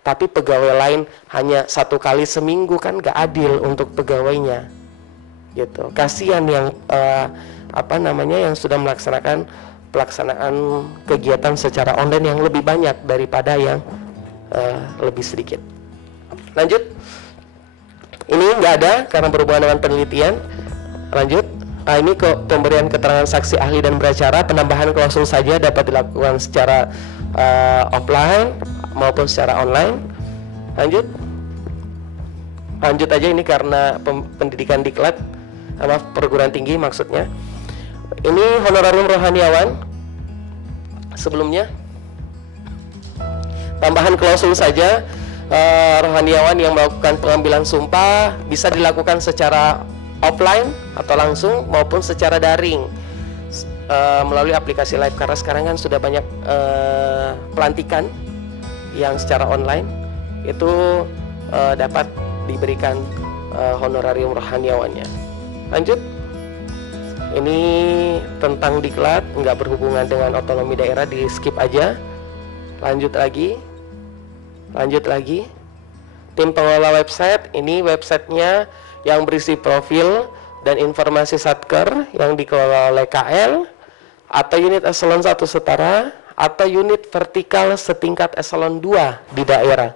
tapi pegawai lain hanya 1 kali seminggu, kan gak adil untuk pegawainya gitu. Kasihan yang yang sudah pelaksanaan kegiatan secara online yang lebih banyak daripada yang lebih sedikit. Lanjut. Ini nggak ada karena berhubungan dengan penelitian. Lanjut. Ini pemberian keterangan saksi ahli dan beracara, penambahan klausul saja dapat dilakukan secara offline maupun secara online. Lanjut. Lanjut aja, ini karena pendidikan diklat, perguruan tinggi maksudnya. Ini honorarium rohaniawan. Sebelumnya tambahan klausul saja, rohaniawan yang melakukan pengambilan sumpah bisa dilakukan secara offline atau langsung maupun secara daring melalui aplikasi live, karena sekarang kan sudah banyak pelantikan yang secara online, itu dapat diberikan honorarium rohaniawannya. Lanjut. Ini tentang diklat, nggak berhubungan dengan otonomi daerah, di skip aja. Lanjut lagi. Tim pengelola website, ini websitenya yang berisi profil dan informasi satker yang dikelola oleh KL atau unit eselon 1 setara atau unit vertikal setingkat eselon 2 di daerah.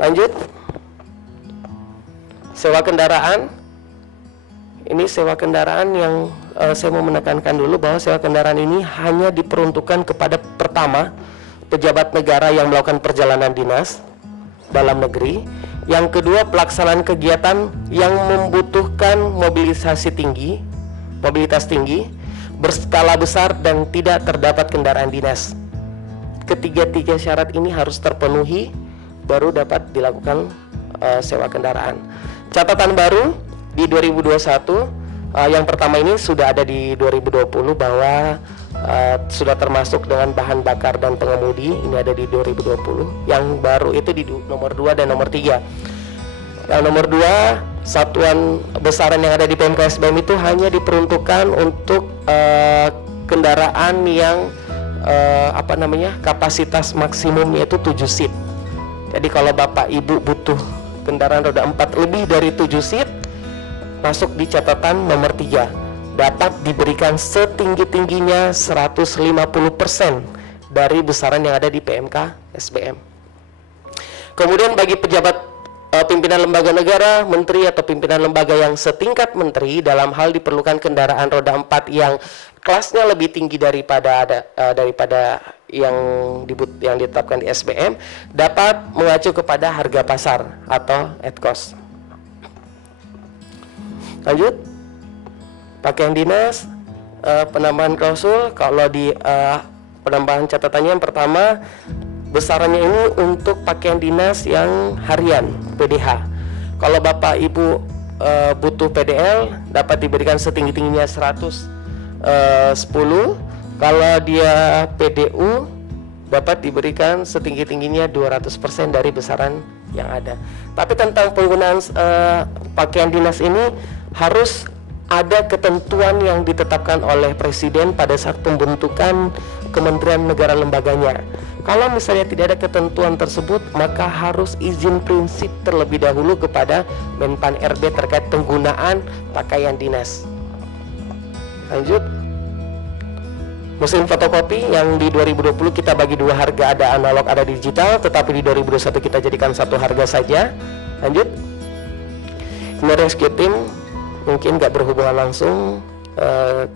Lanjut. Sewa kendaraan. Ini sewa kendaraan yang saya mau menekankan dulu bahwa sewa kendaraan ini hanya diperuntukkan kepada pertama pejabat negara yang melakukan perjalanan dinas dalam negeri, yang kedua pelaksanaan kegiatan yang membutuhkan mobilitas tinggi, berskala besar dan tidak terdapat kendaraan dinas. Ketiga syarat ini harus terpenuhi baru dapat dilakukan sewa kendaraan. Catatan baru di 2021, yang pertama ini sudah ada di 2020 bahwa sudah termasuk dengan bahan bakar dan pengemudi, ini ada di 2020. Yang baru itu di nomor 2 dan nomor 3. Yang nomor 2, satuan besaran yang ada di PMK SBM itu hanya diperuntukkan untuk kendaraan yang kapasitas maksimumnya itu 7 seat. Jadi kalau Bapak Ibu butuh kendaraan roda 4 lebih dari 7 seat, masuk di catatan nomor 3. Dapat diberikan setinggi-tingginya 150% dari besaran yang ada di PMK SBM. Kemudian bagi pejabat pimpinan lembaga negara, menteri atau pimpinan lembaga yang setingkat menteri, dalam hal diperlukan kendaraan roda 4 yang kelasnya lebih tinggi daripada yang ditetapkan di SBM, dapat mengacu kepada harga pasar atau at cost. Lanjut. Pakaian dinas, penambahan klausul. Kalau di penambahan catatannya yang pertama, besarannya ini untuk pakaian dinas yang harian PDH. Kalau Bapak Ibu butuh PDL, dapat diberikan setinggi-tingginya 110. Kalau dia PDU, dapat diberikan setinggi-tingginya 200% dari besaran yang ada. Tapi tentang penggunaan pakaian dinas ini harus ada ketentuan yang ditetapkan oleh Presiden pada saat pembentukan kementerian negara lembaganya. Kalau misalnya tidak ada ketentuan tersebut, maka harus izin prinsip terlebih dahulu kepada Menpan RB terkait penggunaan pakaian dinas. Lanjut. Mesin fotokopi yang di 2020 kita bagi 2 harga, ada analog ada digital, tetapi di 2021 kita jadikan 1 harga saja. Lanjut. Ini rescue team mungkin nggak berhubungan langsung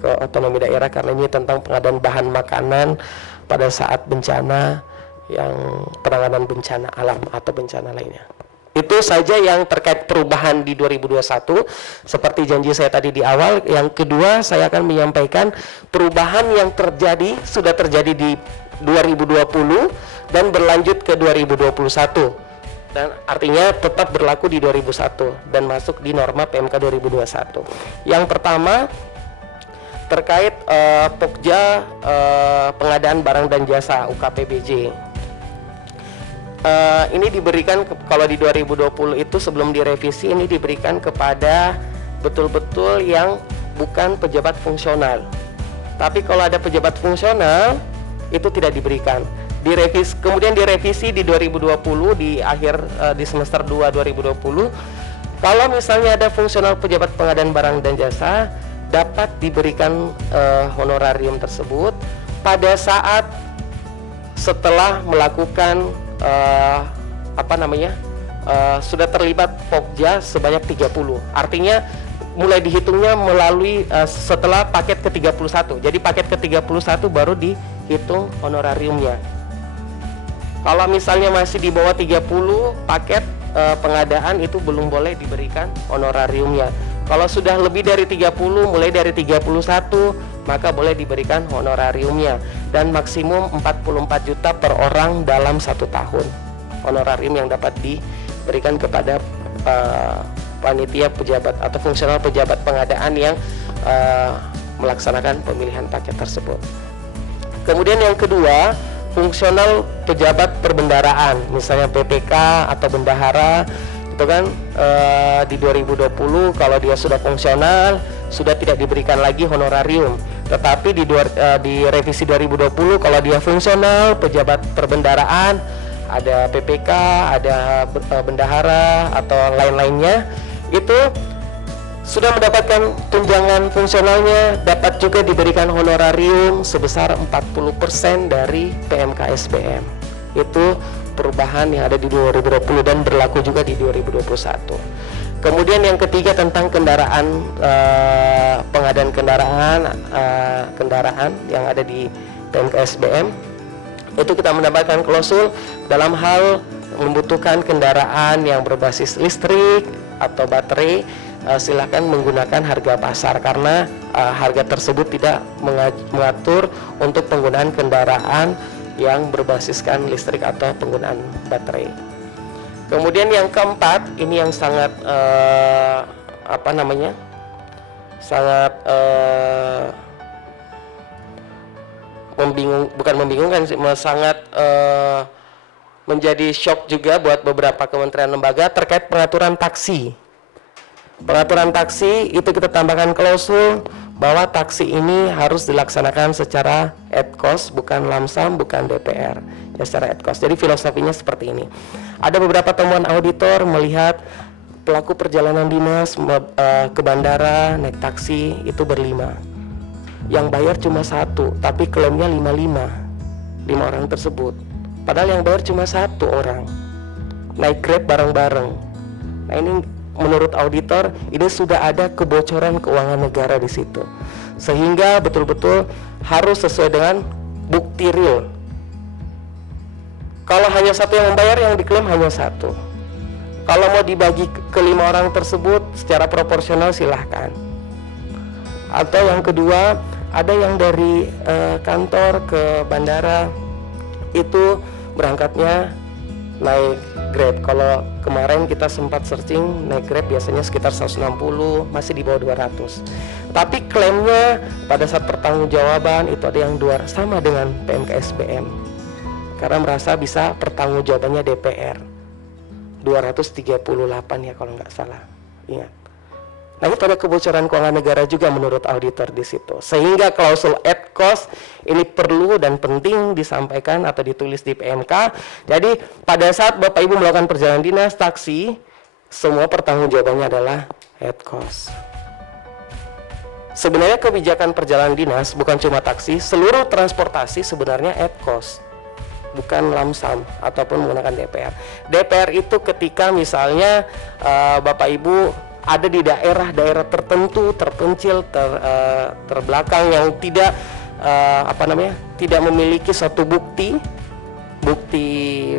ke otonomi daerah karena ini tentang pengadaan bahan makanan pada saat bencana yang penanganan bencana alam atau bencana lainnya. Itu saja yang terkait perubahan di 2021. Seperti janji saya tadi di awal, yang kedua saya akan menyampaikan perubahan yang sudah terjadi di 2020 dan berlanjut ke 2021. Dan artinya tetap berlaku di 2001 dan masuk di norma PMK 2021. Yang pertama terkait Pokja pengadaan barang dan jasa UKPBJ. Ini diberikan kalau di 2020 itu sebelum direvisi ini diberikan kepada betul-betul yang bukan pejabat fungsional. Tapi kalau ada pejabat fungsional itu tidak diberikan. Kemudian direvisi di 2020 di akhir di semester 2 2020. Kalau misalnya ada fungsional pejabat pengadaan barang dan jasa dapat diberikan honorarium tersebut pada saat setelah melakukan sudah terlibat Pokja sebanyak 30. Artinya mulai dihitungnya melalui setelah paket ke-31. Jadi paket ke-31 baru dihitung honorariumnya. Kalau misalnya masih di bawah 30 paket pengadaan itu belum boleh diberikan honorariumnya. Kalau sudah lebih dari 30, mulai dari 31, maka boleh diberikan honorariumnya, dan maksimum 44 juta per orang dalam 1 tahun honorarium yang dapat diberikan kepada panitia pejabat atau fungsional pejabat pengadaan yang melaksanakan pemilihan paket tersebut. Kemudian yang kedua, fungsional pejabat perbendaraan, misalnya PPK atau bendahara, itu kan di 2020 kalau dia sudah fungsional sudah tidak diberikan lagi honorarium. Tetapi di revisi 2020 kalau dia fungsional pejabat perbendaraan, ada PPK, ada bendahara atau lain-lainnya, itu sudah mendapatkan tunjangan fungsionalnya, dapat juga diberikan honorarium sebesar 40% dari PMK SBM. Itu perubahan yang ada di 2020 dan berlaku juga di 2021. Kemudian yang ketiga tentang kendaraan, pengadaan kendaraan yang ada di PMK SBM, itu kita mendapatkan klausul dalam hal membutuhkan kendaraan yang berbasis listrik atau baterai, silakan menggunakan harga pasar karena harga tersebut tidak mengatur untuk penggunaan kendaraan yang berbasiskan listrik atau penggunaan baterai. Kemudian yang keempat, ini yang sangat membingungkan sih, sangat menjadi shock juga buat beberapa kementerian lembaga terkait pengaturan taksi. Pengaturan taksi itu kita tambahkan klausul bahwa taksi ini harus dilaksanakan secara ad cost, bukan lamsam, bukan DPR, ya secara ad cost. Jadi filosofinya seperti ini. Ada beberapa temuan auditor melihat pelaku perjalanan dinas ke bandara naik taksi itu berlima. Yang bayar cuma 1, tapi klaimnya 5 orang tersebut. Padahal yang bayar cuma 1 orang. Naik Grab bareng-bareng. Nah ini menurut auditor ini sudah ada kebocoran keuangan negara di situ, sehingga betul-betul harus sesuai dengan bukti real. Kalau hanya 1 yang membayar, yang diklaim hanya 1. Kalau mau dibagi ke 5 orang tersebut secara proporsional silahkan. Atau yang kedua, ada yang dari kantor ke bandara itu berangkatnya naik Grab. Kalau kemarin kita sempat searching, naik Grab biasanya sekitar 160, masih di bawah 200. Tapi klaimnya pada saat pertanggungjawaban itu ada yang sama dengan PMK SBM. Karena merasa bisa pertanggungjawabannya DPR. 238 ya kalau nggak salah. Ingat. Nah itu ada kebocoran keuangan negara juga menurut auditor di situ. Sehingga klausul ad cost ini perlu dan penting disampaikan atau ditulis di PMK. Jadi pada saat Bapak Ibu melakukan perjalanan dinas taksi, semua pertanggungjawabannya adalah ad cost. Sebenarnya kebijakan perjalanan dinas bukan cuma taksi, seluruh transportasi sebenarnya ad cost, bukan lamsam ataupun menggunakan DPR. DPR itu ketika misalnya Bapak Ibu ada di daerah-daerah tertentu, terpencil, terbelakang yang tidak tidak memiliki suatu bukti, bukti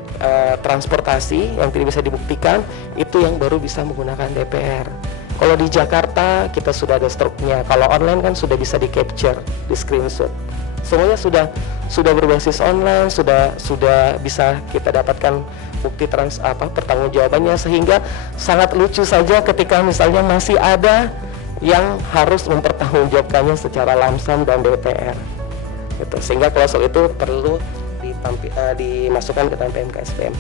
transportasi yang tidak bisa dibuktikan, itu yang baru bisa menggunakan DPR. Kalau di Jakarta kita sudah ada struknya. Kalau online kan sudah bisa di capture, di screenshot. Semuanya sudah berbasis online, sudah bisa kita dapatkan bukti pertanggungjawabannya, sehingga sangat lucu saja ketika misalnya masih ada yang harus mempertanggungjawabkannya secara lamsam dan DPR. Gitu. Sehingga klausul itu perlu dimasukkan ke dalam PMK SPM.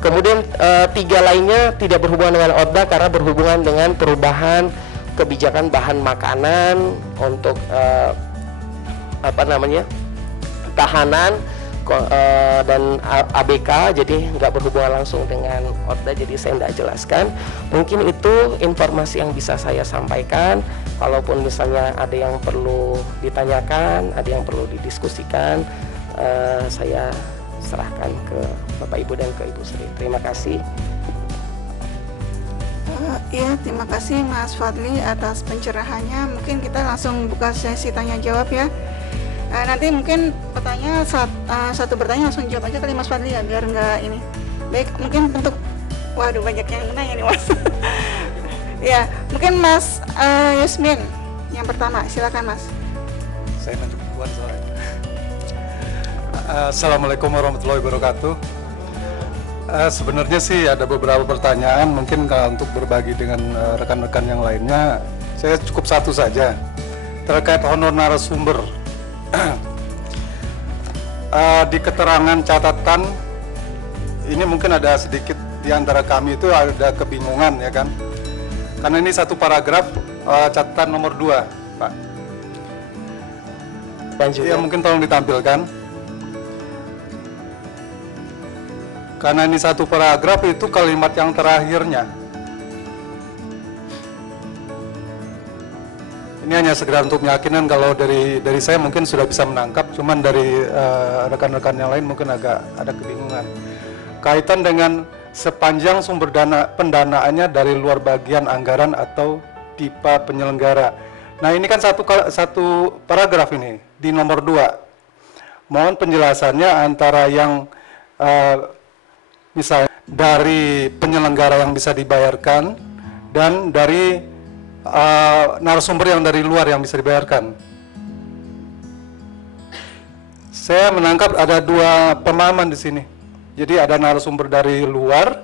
Kemudian 3 lainnya tidak berhubungan dengan ODA karena berhubungan dengan perubahan kebijakan bahan makanan untuk tahanan dan ABK, jadi nggak berhubungan langsung dengan ODA, jadi saya nggak jelaskan. Mungkin itu informasi yang bisa saya sampaikan. Kalaupun misalnya ada yang perlu ditanyakan, ada yang perlu didiskusikan, saya serahkan ke Bapak Ibu dan ke Ibu Sri. Terima kasih. Iya, terima kasih Mas Fadli atas pencerahannya. Mungkin kita langsung buka sesi tanya jawab ya. Nanti mungkin pertanyaan satu bertanya langsung jawab aja kali Mas Fadli ya, biar nggak ini. Baik, mungkin untuk waduh banyak yang nanya nih Mas. Ya, mungkin Mas Yusmin yang pertama, silakan Mas. Saya nunjuk duluan soalnya. Assalamualaikum warahmatullahi wabarakatuh. Sebenarnya sih ada beberapa pertanyaan, mungkin kalau untuk berbagi dengan rekan-rekan yang lainnya, saya cukup satu saja terkait honor narasumber. Di keterangan catatan ini mungkin ada sedikit di antara kami itu ada kebingungan ya kan, karena ini satu paragraf catatan nomor 2 Pak. Ya mungkin tolong ditampilkan. Karena ini satu paragraf, itu kalimat yang terakhirnya. Ini hanya sekedar untuk meyakinkan, kalau dari saya mungkin sudah bisa menangkap, cuman dari rekan-rekan yang lain mungkin agak ada kebingungan. Kaitan dengan sepanjang sumber pendanaannya dari luar bagian anggaran atau pipa penyelenggara. Nah ini kan satu paragraf ini di nomor 2. Mohon penjelasannya antara yang misalnya dari penyelenggara yang bisa dibayarkan dan dari narasumber yang dari luar yang bisa dibayarkan. Saya menangkap ada 2 pemahaman di sini. Jadi ada narasumber dari luar,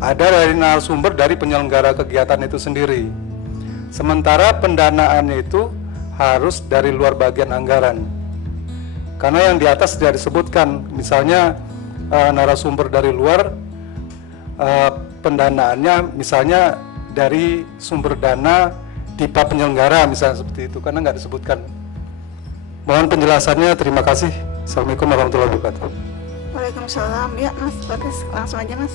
ada dari narasumber dari penyelenggara kegiatan itu sendiri. Sementara pendanaannya itu harus dari luar bagian anggaran. Karena yang di atas tidak disebutkan, misalnya narasumber dari luar pendanaannya misalnya dari sumber dana pipa penyelenggara misalnya seperti itu, karena nggak disebutkan. Mohon penjelasannya, terima kasih. Assalamualaikum warahmatullahi wabarakatuh. Waalaikumsalam. Ya Mas, bagus, langsung aja Mas.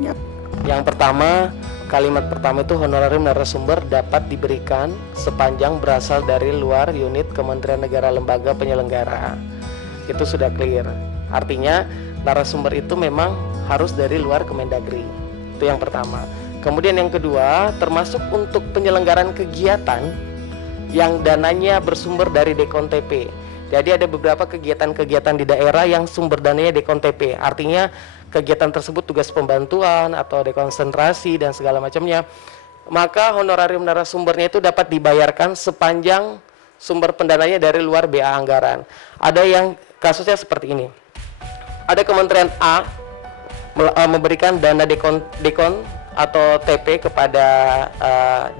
Yap. Yang pertama, kalimat pertama itu honorarium narasumber dapat diberikan sepanjang berasal dari luar unit Kementerian Negara Lembaga Penyelenggara. Itu sudah clear. Artinya narasumber itu memang harus dari luar Kemendagri. Itu yang pertama. Kemudian yang kedua, termasuk untuk penyelenggaraan kegiatan yang dananya bersumber dari DKON-TP. Jadi ada beberapa kegiatan-kegiatan di daerah yang sumber dananya DKON-TP. Artinya kegiatan tersebut tugas pembantuan atau dekonsentrasi dan segala macamnya. Maka honorarium narasumbernya itu dapat dibayarkan sepanjang sumber pendananya dari luar BA anggaran. Ada yang kasusnya seperti ini. Ada Kementerian A memberikan dana dekon atau TP kepada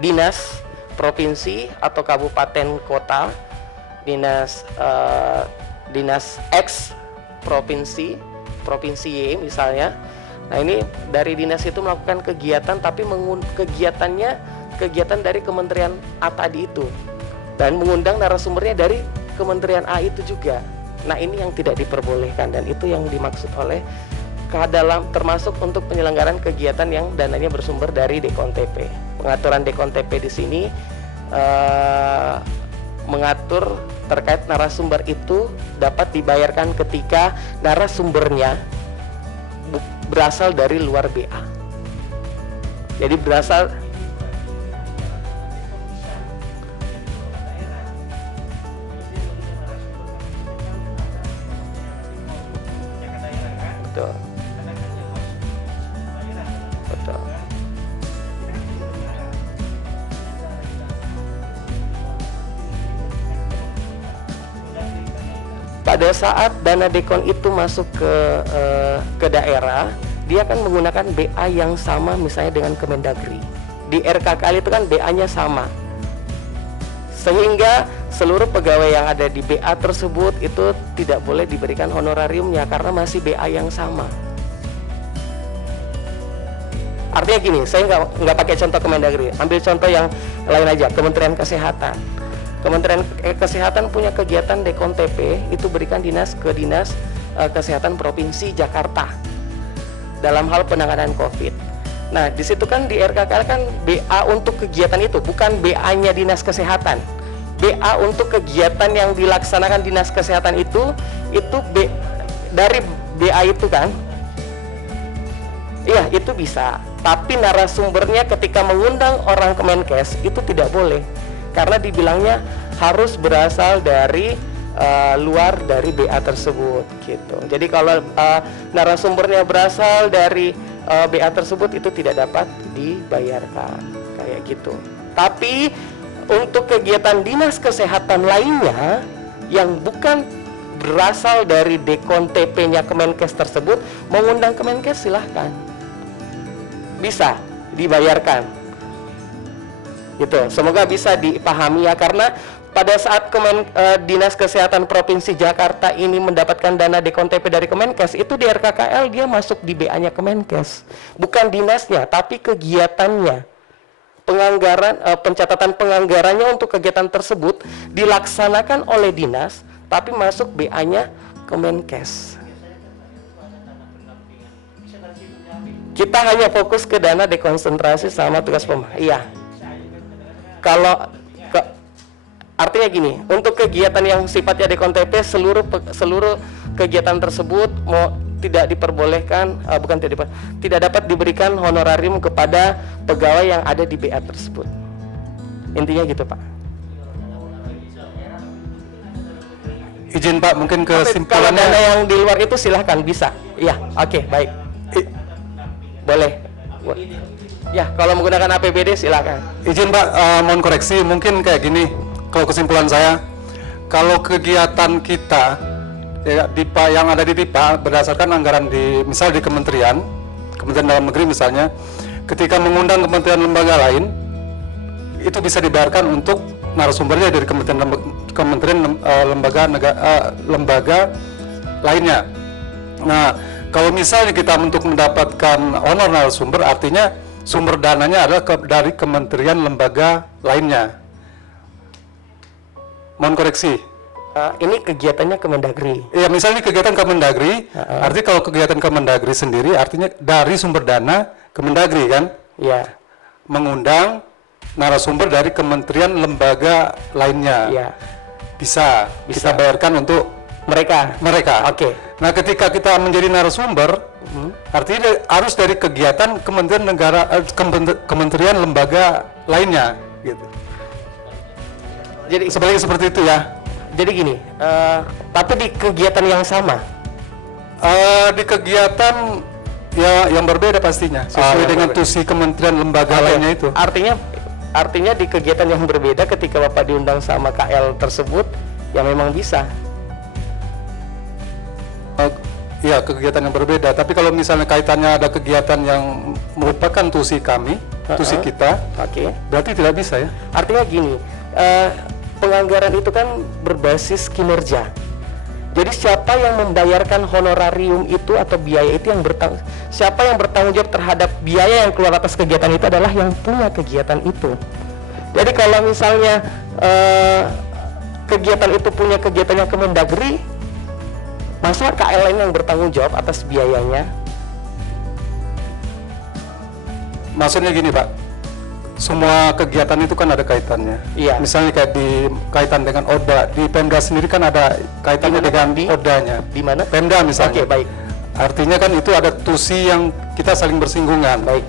dinas provinsi atau kabupaten kota, dinas X provinsi Y misalnya. Nah ini dari dinas itu melakukan kegiatan, tapi kegiatan dari kementerian A tadi itu, dan mengundang narasumbernya dari kementerian A itu juga. Nah ini yang tidak diperbolehkan, dan itu yang dimaksud oleh termasuk untuk penyelenggaraan kegiatan yang dananya bersumber dari DKON-TP. Pengaturan DKON-TP di sini mengatur terkait narasumber itu dapat dibayarkan ketika narasumbernya berasal dari luar BA. Jadi berasal Betul. Betul. Pada saat dana dekon itu masuk ke daerah, dia akan menggunakan BA yang sama misalnya dengan Kemendagri. Di RKKL itu kan BA-nya sama. Sehingga seluruh pegawai yang ada di BA tersebut itu tidak boleh diberikan honorariumnya karena masih BA yang sama. Artinya gini, saya nggak pakai contoh Kemendagri, ambil contoh yang lain aja, Kementerian Kesehatan. Kementerian Kesehatan punya kegiatan Dekon TP, itu berikan dinas ke Dinas Kesehatan Provinsi Jakarta dalam hal penanganan COVID. Nah, di situ kan di RKKL kan BA untuk kegiatan itu, bukan BA-nya Dinas Kesehatan. BA untuk kegiatan yang dilaksanakan Dinas Kesehatan itu dari BA itu kan. Iya, itu bisa. Tapi narasumbernya ketika mengundang orang Kemenkes itu tidak boleh. Karena dibilangnya harus berasal dari luar dari BA tersebut gitu. Jadi kalau narasumbernya berasal dari BA tersebut itu tidak dapat dibayarkan kayak gitu. Tapi untuk kegiatan dinas kesehatan lainnya yang bukan berasal dari dekon TP-nya Kemenkes tersebut, mengundang Kemenkes silahkan, bisa dibayarkan gitu. Semoga bisa dipahami ya, karena pada saat Dinas Kesehatan Provinsi Jakarta ini mendapatkan dana dekon TP dari Kemenkes, itu di RKKL dia masuk di BA-nya Kemenkes, bukan dinasnya tapi kegiatannya. Penganggaran, pencatatan penganggarannya untuk kegiatan tersebut dilaksanakan oleh dinas tapi masuk BA-nya Kemenkes. Kita hanya fokus ke dana dekonsentrasi sama tugas iya. Kalau artinya gini, untuk kegiatan yang sifatnya dekon TP, seluruh kegiatan tersebut tidak diperbolehkan, tidak dapat diberikan honorarium kepada pegawai yang ada di BA tersebut. Intinya gitu, Pak. Izin Pak, mungkin Kalau kesimpulannya. dana yang di luar itu silahkan, bisa. Iya, oke, baik. Boleh. Ya, kalau menggunakan APBD silakan. Izin Pak, mohon koreksi, mungkin kayak gini. Kalau kesimpulan saya, kalau kegiatan kita ya, yang ada di DIPA berdasarkan anggaran misal di Kementerian Dalam Negeri misalnya, ketika mengundang kementerian lembaga lain, itu bisa dibayarkan untuk narasumbernya dari lembaga lainnya. Nah, kalau misalnya kita untuk mendapatkan honor narasumber, artinya sumber dananya adalah dari kementerian lembaga lainnya. Mohon koreksi. Ini kegiatannya Kemendagri. Ya, misalnya kegiatan Kemendagri, artinya kalau kegiatan Kemendagri sendiri, artinya dari sumber dana Kemendagri kan? Ya. Mengundang narasumber dari kementerian lembaga lainnya. Ya. Bisa. Kita bayarkan untuk mereka. Oke. Nah, ketika kita menjadi narasumber, artinya harus dari kegiatan kementerian lembaga lainnya, gitu. Jadi sebaliknya seperti itu ya. Jadi gini, tapi di kegiatan yang sama. Di kegiatan ya yang berbeda pastinya, sesuai dengan tusi kementerian lembaga lainnya itu. Artinya di kegiatan yang berbeda ketika Bapak diundang sama KL tersebut, ya memang bisa. Iya, kegiatan yang berbeda. Tapi kalau misalnya kaitannya ada kegiatan yang merupakan tusi kami, tusi kita, berarti tidak bisa ya. Artinya gini, penganggaran itu kan berbasis kinerja. Jadi siapa yang membayarkan honorarium itu atau biaya itu siapa yang bertanggung jawab terhadap biaya yang keluar atas kegiatan itu adalah yang punya kegiatan itu. Jadi kalau misalnya kegiatan itu punya kegiatannya Kemendagri, masa KLN yang bertanggung jawab atas biayanya? Maksudnya gini Pak, semua kegiatan itu kan ada kaitannya. Iya. Misalnya kayak kaitan dengan ODA, di Pemda sendiri kan ada kaitannya dengan ODA-nya. Di mana? Pemda misalnya. Oke, baik. Artinya kan itu ada tusi yang kita saling bersinggungan. Baik.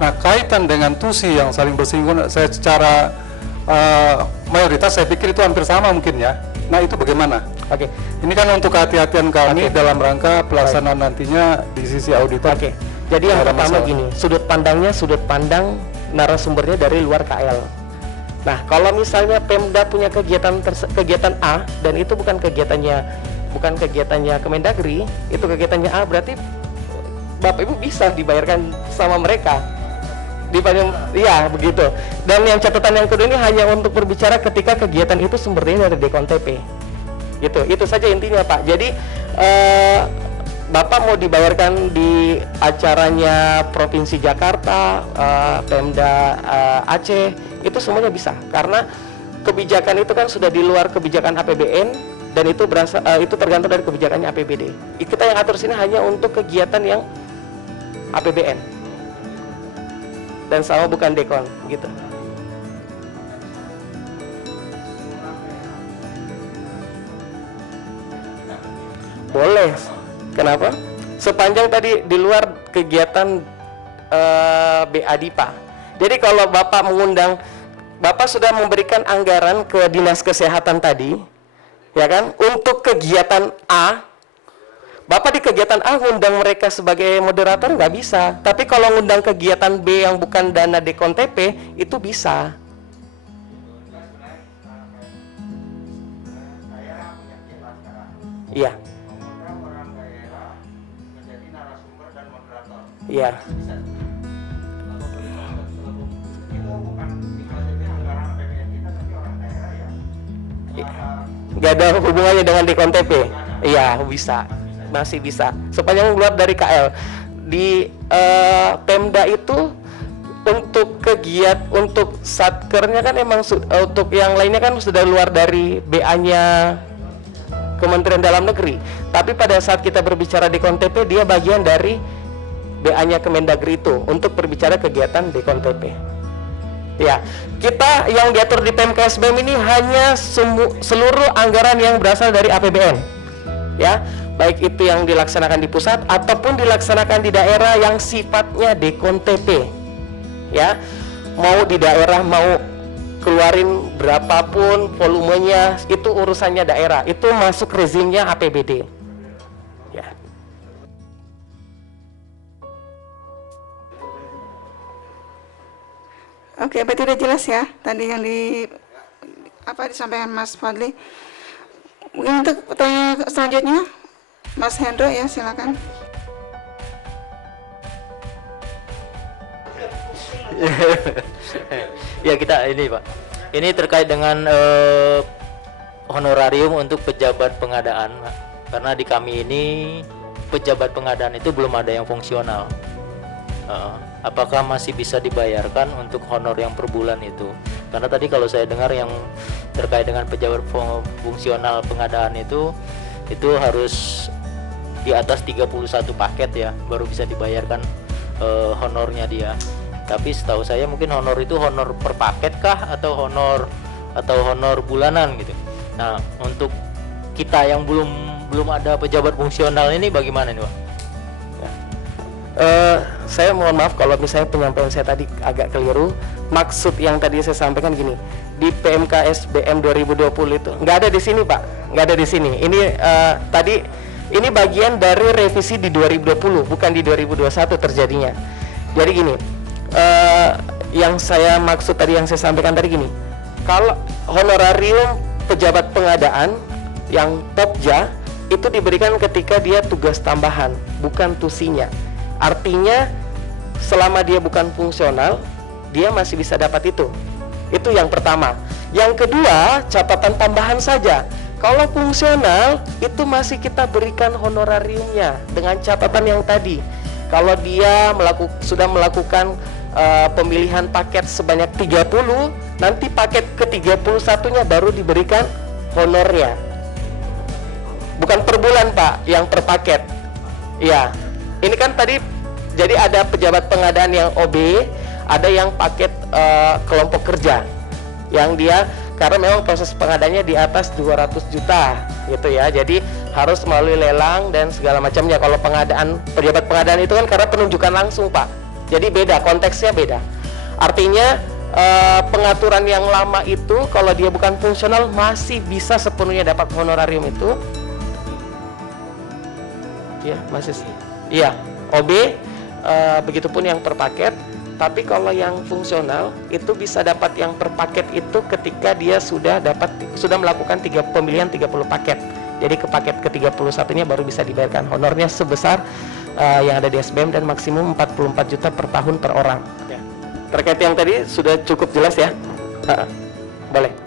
Nah, kaitan dengan tusi yang saling bersinggungan, saya secara mayoritas saya pikir itu hampir sama mungkin ya. Nah, itu bagaimana? Oke. Ini kan untuk kehati-hatian kami Oke. dalam rangka pelaksanaan nantinya di sisi auditor. Oke. Jadi yang Nggak ada pertama masalah. gini, sudut pandangnya sudut pandang narasumbernya dari luar KL. Nah, kalau misalnya Pemda punya kegiatan A dan itu bukan kegiatannya Kemendagri, itu kegiatannya A, berarti Bapak Ibu bisa dibayarkan sama mereka. Iya, begitu. Dan yang catatan yang kedua ini hanya untuk berbicara ketika kegiatan itu sumbernya dari DKONTP. Gitu. Itu saja intinya, Pak. Jadi Bapak mau dibayarkan di acaranya Provinsi Jakarta, Pemda Aceh, itu semuanya bisa karena kebijakan itu kan sudah di luar kebijakan APBN dan itu itu tergantung dari kebijakannya APBD. Kita yang atur sini hanya untuk kegiatan yang APBN dan sama bukan dekon gitu. Boleh. Kenapa? Sepanjang tadi di luar kegiatan BADIPA. Jadi kalau Bapak mengundang, Bapak sudah memberikan anggaran ke Dinas Kesehatan tadi, ya kan? Untuk kegiatan A, Bapak di kegiatan A ngundang mereka sebagai moderator nggak bisa. Tapi kalau ngundang kegiatan B yang bukan dana DKONTP, itu bisa. Iya. Iya. Nggak ada hubungannya dengan DKONTP. Iya, bisa. Masih bisa. Sepanjang keluar dari KL. Di Pemda itu untuk untuk satkernya kan emang untuk yang lainnya kan sudah luar dari BA-nya Kementerian Dalam Negeri. Tapi pada saat kita berbicara DKONTP, dia bagian dari BA-nya Kemendagri itu untuk berbicara kegiatan DKONTP. Ya, kita yang diatur di PMKSBM ini hanya seluruh anggaran yang berasal dari APBN. Ya, baik itu yang dilaksanakan di pusat ataupun dilaksanakan di daerah yang sifatnya DKONTP. Ya, mau di daerah mau keluarin berapapun volumenya, itu urusannya daerah. Itu masuk rezimnya APBD. Ya. Oke, berarti udah jelas ya tadi yang disampaikan Mas Fadli. Mungkin untuk pertanyaan selanjutnya, Mas Hendro ya, silakan. Ya, kita ini Pak, ini terkait dengan honorarium untuk pejabat pengadaan Pak. Karena di kami ini pejabat pengadaan itu belum ada yang fungsional. Apakah masih bisa dibayarkan untuk honor yang per bulan itu? Karena tadi kalau saya dengar yang terkait dengan pejabat fungsional pengadaan itu harus di atas 31 paket ya, baru bisa dibayarkan honornya dia. Tapi setahu saya mungkin honor itu honor per paket kah atau honor bulanan gitu. Nah, untuk kita yang belum ada pejabat fungsional ini bagaimana nih Pak? Saya mohon maaf kalau misalnya penyampaian saya tadi agak keliru. Maksud yang tadi saya sampaikan gini, di PMKSBM 2020 itu nggak ada di sini Pak, nggak ada di sini. Ini tadi ini bagian dari revisi di 2020, bukan di 2021 terjadinya. Jadi gini, yang saya maksud tadi yang saya sampaikan tadi gini, kalau honorarium pejabat pengadaan yang Popja itu diberikan ketika dia tugas tambahan, bukan tusinya. Artinya selama dia bukan fungsional, dia masih bisa dapat itu. Itu yang pertama. Yang kedua, catatan tambahan saja. Kalau fungsional, itu masih kita berikan honorariumnya dengan catatan yang tadi. Kalau dia sudah melakukan pemilihan paket sebanyak 30, nanti paket ke-31-nya baru diberikan honornya. Bukan per bulan Pak, yang per paket. Iya. Ini kan tadi jadi ada pejabat pengadaan yang OB, ada yang paket kelompok kerja yang dia karena memang proses pengadaannya di atas 200 juta gitu ya. Jadi harus melalui lelang dan segala macamnya. Kalau pejabat pengadaan itu kan karena penunjukan langsung Pak. Jadi beda, konteksnya beda. Artinya pengaturan yang lama itu kalau dia bukan fungsional masih bisa sepenuhnya dapat honorarium itu. Ya, masih. Iya, OB begitupun yang per paket. Tapi kalau yang fungsional itu bisa dapat yang per paket itu ketika dia sudah melakukan pembelian 30 paket. Jadi ke paket ke-31-nya baru bisa dibayarkan honornya sebesar yang ada di SBM dan maksimum 44 juta per tahun per orang. Ya. Terkait yang tadi sudah cukup jelas ya? Boleh.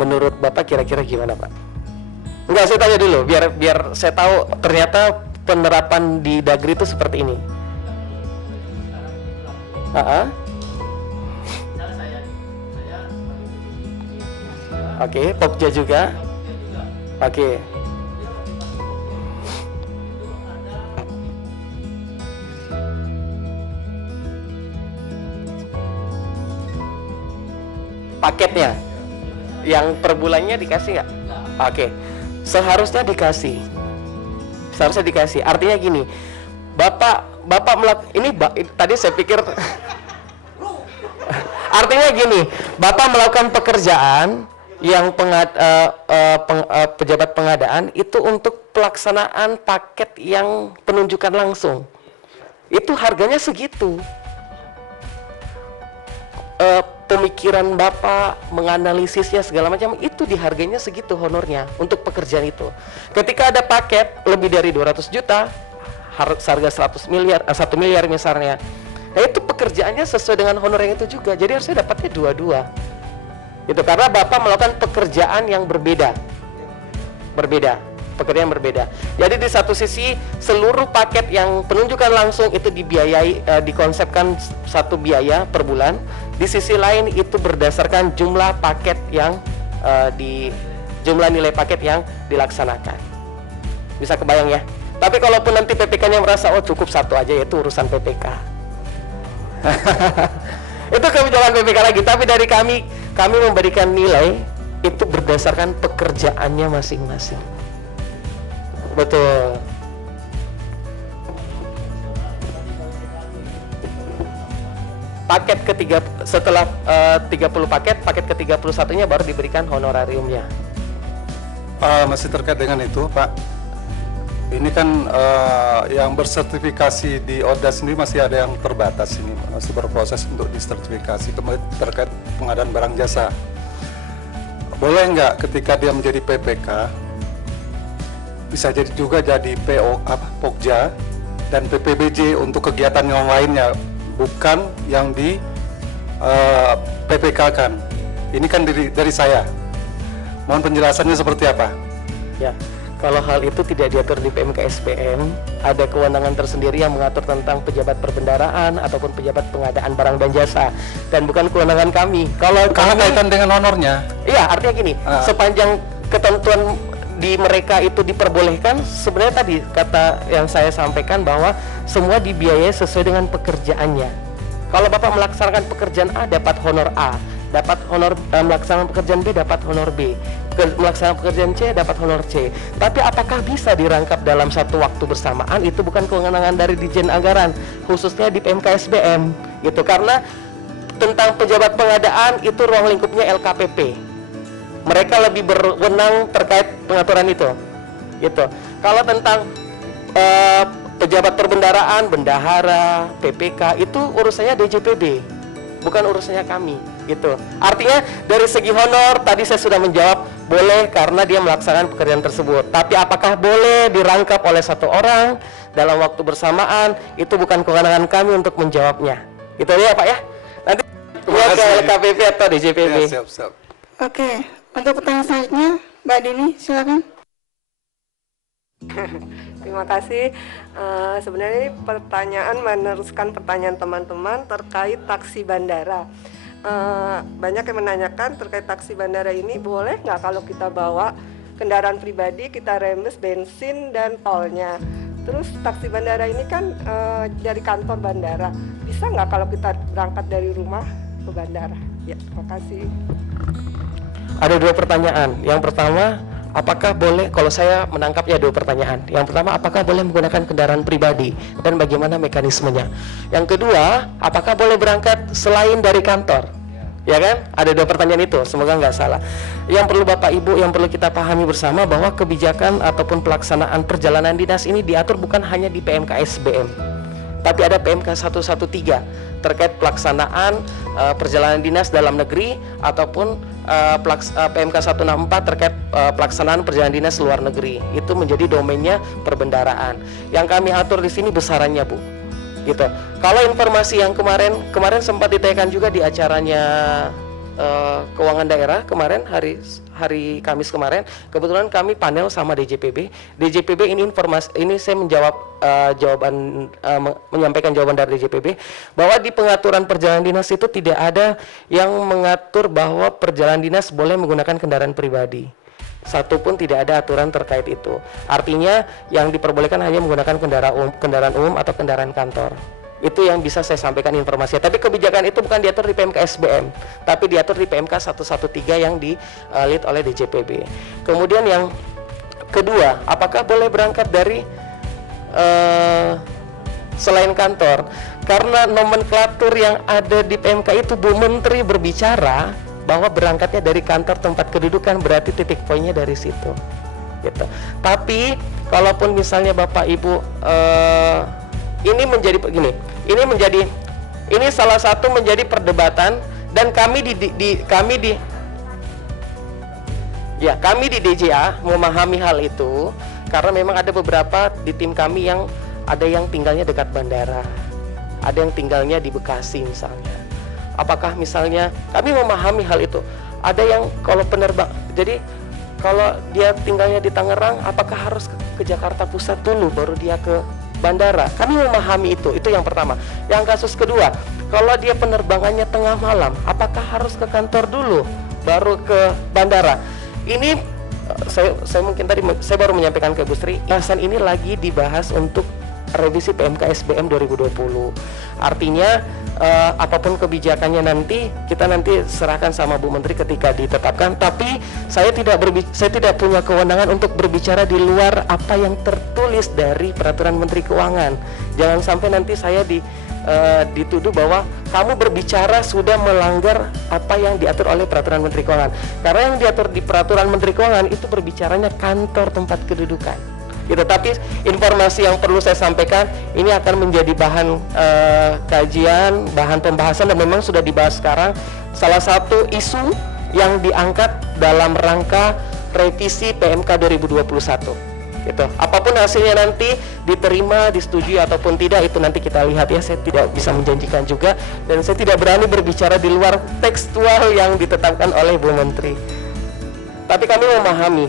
Menurut Bapak kira-kira gimana, Pak? Enggak, saya tanya dulu biar saya tahu ternyata penerapan di Dagri itu seperti ini. Oke, Pokja juga. Oke. Paketnya yang per bulannya dikasih nggak? Oke, seharusnya dikasih. Artinya gini, Bapak tadi saya pikir artinya gini, Bapak melakukan pekerjaan yang pejabat pengadaan itu untuk pelaksanaan paket yang penunjukan langsung. Itu harganya segitu. Pemikiran Bapak, menganalisisnya segala macam itu dihargainya segitu honornya untuk pekerjaan itu. Ketika ada paket lebih dari 200 juta, harga 100 miliar, 1 miliar misalnya. Nah, itu pekerjaannya sesuai dengan honor yang itu juga. Jadi harusnya dapatnya dua-dua. Itu karena Bapak melakukan pekerjaan yang berbeda. Pekerjaan yang berbeda. Jadi di satu sisi seluruh paket yang penunjukan langsung itu dibiayai, dikonsepkan satu biaya per bulan. Di sisi lain itu berdasarkan jumlah paket yang jumlah nilai paket yang dilaksanakan. Bisa kebayang ya? Tapi kalaupun nanti PPK-nya merasa cukup satu aja, yaitu urusan PPK. Itu kebijakan PPK lagi. Tapi dari kami memberikan nilai itu berdasarkan pekerjaannya masing-masing. Betul. Paket ketiga setelah 30 paket ke-31-nya baru diberikan honorariumnya. Masih terkait dengan itu, Pak. Ini kan yang bersertifikasi di ODA sendiri masih ada yang terbatas ini, masih berproses untuk disertifikasi. Kemudian terkait pengadaan barang jasa, boleh nggak ketika dia menjadi PPK bisa jadi juga jadi Pokja dan PPBJ untuk kegiatan yang lainnya, bukan yang di PPK kan. Ini kan dari saya. Mohon penjelasannya seperti apa? Ya, kalau hal itu tidak diatur di PMK SBM, ada kewenangan tersendiri yang mengatur tentang pejabat perbendaraan ataupun pejabat pengadaan barang dan jasa, dan bukan kewenangan kami. Kalau kaitan dengan honornya? Iya, artinya gini, sepanjang ketentuan di mereka itu diperbolehkan, sebenarnya tadi kata yang saya sampaikan bahwa semua dibiayai sesuai dengan pekerjaannya. Kalau Bapak melaksanakan pekerjaan A dapat honor A, dapat honor melaksanakan pekerjaan B dapat honor B, melaksanakan pekerjaan C dapat honor C. Tapi apakah bisa dirangkap dalam satu waktu bersamaan? Itu bukan kewenangan dari Ditjen Anggaran, khususnya di PMK SBM gitu. Karena tentang pejabat pengadaan itu ruang lingkupnya LKPP. Mereka lebih berwenang terkait pengaturan itu gitu. Kalau tentang pejabat perbendaraan, bendahara, PPK itu urusannya DJPB, bukan urusannya kami gitu. Artinya dari segi honor tadi saya sudah menjawab boleh karena dia melaksanakan pekerjaan tersebut. Tapi apakah boleh dirangkap oleh satu orang dalam waktu bersamaan, itu bukan kewenangan kami untuk menjawabnya. Itu aja Pak ya. Nanti Terima ke kasih. LKPP atau DJPB. Ya, siap. Oke, untuk pertanyaan selanjutnya, Mbak Dini, silakan. Terima kasih. Sebenarnya ini pertanyaan meneruskan pertanyaan teman-teman terkait taksi bandara. Banyak yang menanyakan terkait taksi bandara ini, boleh nggak kalau kita bawa kendaraan pribadi kita rembes bensin dan tolnya. Terus taksi bandara ini kan dari kantor bandara, bisa nggak kalau kita berangkat dari rumah ke bandara? Ya, terima kasih. Ada dua pertanyaan. Yang pertama, apakah boleh, kalau saya menangkapnya dua pertanyaan. Yang pertama, apakah boleh menggunakan kendaraan pribadi dan bagaimana mekanismenya. Yang kedua, apakah boleh berangkat selain dari kantor? Ya kan? Ada dua pertanyaan itu, semoga nggak salah. Yang perlu Bapak Ibu, yang perlu kita pahami bersama bahwa kebijakan ataupun pelaksanaan perjalanan dinas ini diatur bukan hanya di PMK SBM, tapi ada PMK 113 terkait pelaksanaan perjalanan dinas dalam negeri ataupun PMK 164 terkait pelaksanaan perjalanan dinas luar negeri. Itu menjadi domainnya perbendaraan. Yang kami atur di sini besarannya, Bu. Gitu. Kalau informasi yang kemarin sempat ditanyakan juga di acaranya keuangan daerah kemarin, hari Kamis kemarin, kebetulan kami panel sama DJPB. DJPB ini informasi, ini saya menjawab menyampaikan jawaban dari DJPB bahwa di pengaturan perjalanan dinas itu tidak ada yang mengatur bahwa perjalanan dinas boleh menggunakan kendaraan pribadi. Satu pun tidak ada aturan terkait itu. Artinya yang diperbolehkan hanya menggunakan kendaraan umum atau kendaraan kantor. Itu yang bisa saya sampaikan informasinya. Tapi kebijakan itu bukan diatur di PMK SBM, tapi diatur di PMK 113 yang di-lead oleh DJPB. Kemudian yang kedua, apakah boleh berangkat dari selain kantor? Karena nomenklatur yang ada di PMK itu, Bu Menteri berbicara bahwa berangkatnya dari kantor tempat kedudukan, berarti titik poinnya dari situ. Gitu. Tapi kalaupun misalnya Bapak Ibu ini menjadi begini, ini salah satu menjadi perdebatan, dan kami di DJA memahami hal itu karena memang ada beberapa di tim kami yang ada yang tinggalnya dekat bandara, ada yang tinggalnya di Bekasi misalnya. Apakah misalnya kami memahami hal itu, ada yang kalau penerbang, jadi kalau dia tinggalnya di Tangerang, apakah harus ke Jakarta Pusat dulu baru dia ke bandara? Kami memahami itu yang pertama. Yang kasus kedua, kalau dia penerbangannya tengah malam, apakah harus ke kantor dulu baru ke bandara? Ini saya mungkin tadi saya baru menyampaikan ke Bu Sri, bahasan ini lagi dibahas untuk revisi PMK SBM 2020. Artinya apapun kebijakannya nanti kita serahkan sama Bu Menteri ketika ditetapkan. Tapi saya tidak punya kewenangan untuk berbicara di luar apa yang tertulis dari Peraturan Menteri Keuangan. Jangan sampai nanti saya dituduh bahwa kamu berbicara sudah melanggar apa yang diatur oleh Peraturan Menteri Keuangan. Karena yang diatur di Peraturan Menteri Keuangan itu berbicaranya kantor tempat kedudukan. Gitu. Tapi informasi yang perlu saya sampaikan ini akan menjadi bahan kajian, bahan pembahasan, dan memang sudah dibahas sekarang. Salah satu isu yang diangkat dalam rangka revisi PMK 2021. Gitu. Apapun hasilnya nanti diterima, disetujui ataupun tidak, itu nanti kita lihat ya. Saya tidak bisa menjanjikan juga, dan saya tidak berani berbicara di luar tekstual yang ditetapkan oleh Bu Menteri. Tapi kami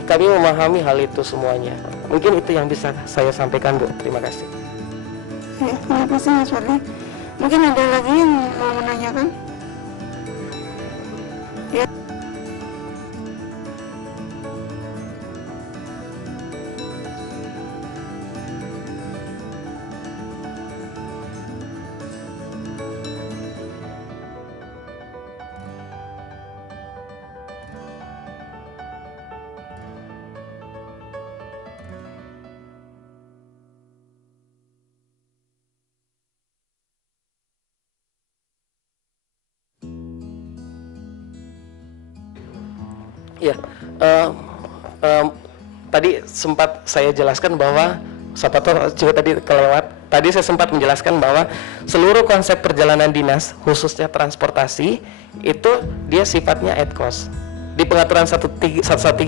memahami hal itu semuanya. Mungkin itu yang bisa saya sampaikan, Bu. Terima kasih. Ya, terima kasih Mas Fadli. Mungkin ada lagi yang mau menanyakan? Ya. Ya, tadi sempat saya jelaskan bahwa juga tadi kelewat. Tadi saya sempat menjelaskan bahwa seluruh konsep perjalanan dinas, khususnya transportasi, itu dia sifatnya ad cost. di pengaturan 113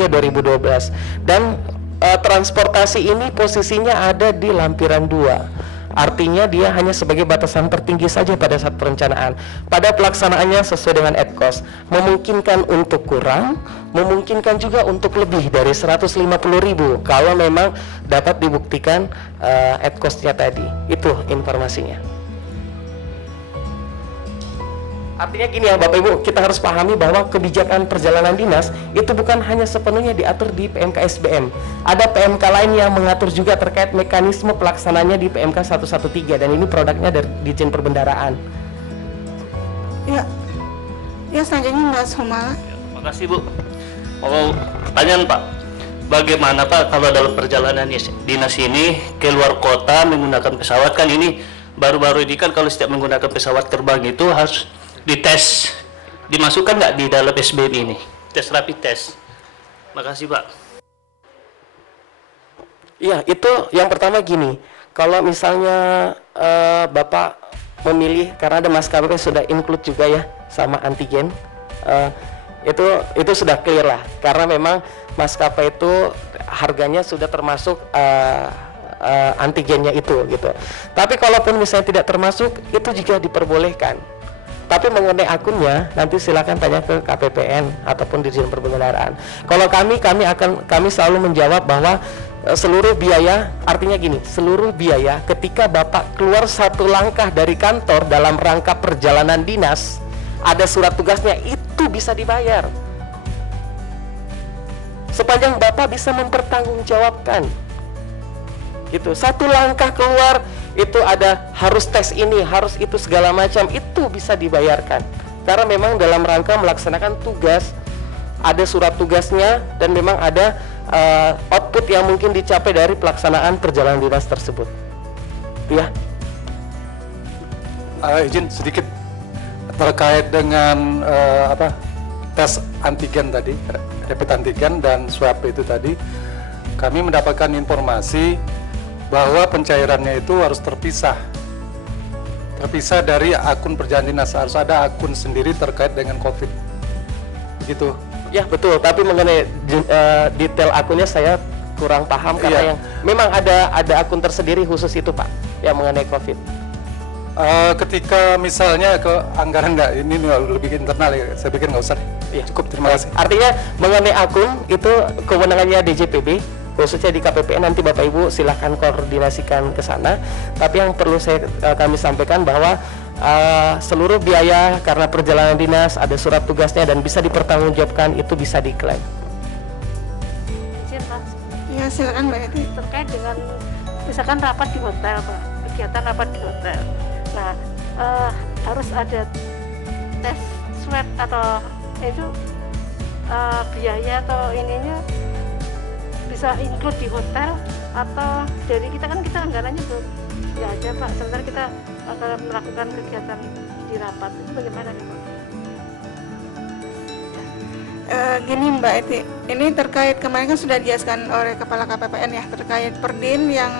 2012. Dan transportasi ini posisinya ada di lampiran 2. Artinya dia hanya sebagai batasan tertinggi saja pada saat perencanaan. Pada pelaksanaannya sesuai dengan ad-cost, memungkinkan untuk kurang, memungkinkan juga untuk lebih dari 150.000 kalau memang dapat dibuktikan ad-cost-nya tadi. Itu informasinya. Artinya gini ya Bapak Ibu, kita harus pahami bahwa kebijakan perjalanan dinas itu bukan hanya sepenuhnya diatur di PMK SBM. Ada PMK lain yang mengatur juga terkait mekanisme pelaksananya di PMK 113, dan ini produknya dari Ditjen Perbendaraan. Ya, selanjutnya Mbak Sumala. Makasih Bu. Mau pertanyaan Pak, bagaimana Pak kalau dalam perjalanan dinas ini ke luar kota menggunakan pesawat? Kan ini baru-baru ini kan kalau setiap menggunakan pesawat terbang itu harus dites, dimasukkan nggak di dalam SBM ini, tes rapid test. Makasih Pak. Iya, itu yang pertama gini, kalau misalnya Bapak memilih, karena ada maskapai sudah include juga ya sama antigen, itu sudah clear lah, karena memang maskapai itu harganya sudah termasuk antigennya itu gitu. Tapi kalaupun misalnya tidak termasuk, itu juga diperbolehkan. Tapi mengenai akunnya nanti silakan tanya ke KPPN ataupun Dirjen Perbendaharaan. Kalau kami selalu menjawab bahwa seluruh biaya, artinya gini, seluruh biaya ketika Bapak keluar satu langkah dari kantor dalam rangka perjalanan dinas, ada surat tugasnya, itu bisa dibayar. Sepanjang Bapak bisa mempertanggungjawabkan. Gitu. Satu langkah keluar itu ada harus tes ini, harus itu segala macam, itu bisa dibayarkan. Karena memang dalam rangka melaksanakan tugas, ada surat tugasnya, dan memang ada output yang mungkin dicapai dari pelaksanaan perjalanan dinas tersebut. Ya. Izin sedikit terkait dengan tes antigen tadi, rapid antigen dan swab itu tadi, kami mendapatkan informasi bahwa pencairannya itu harus terpisah dari akun perjalanan dinas, harus ada akun sendiri terkait dengan COVID, gitu. Ya betul, tapi mengenai detail akunnya saya kurang paham, karena yang memang ada akun tersendiri khusus itu Pak, yang mengenai COVID. Ketika misalnya ke anggaran nggak, ini lebih internal ya, saya pikir nggak usah. Ya. Cukup, terima kasih. Artinya mengenai akun itu kewenangannya DJPB, khususnya di KPPN. Nanti Bapak Ibu silahkan koordinasikan ke sana. Tapi yang perlu kami sampaikan bahwa seluruh biaya karena perjalanan dinas ada surat tugasnya dan bisa dipertanggungjawabkan, itu bisa diklaim. Ya silakan Mbak Eti. Terkait dengan misalkan rapat di hotel Pak, kegiatan rapat di hotel. Nah harus ada tes swab atau itu biaya atau ininya bisa include di hotel, atau dari kita anggarannya belum ya ada Pak, sementara kita akan melakukan kegiatan di rapat, itu bagaimana nih Pak? Gini Mbak Eti, ini terkait kemarin kan sudah dijelaskan oleh Kepala KPPN ya, terkait Perdin yang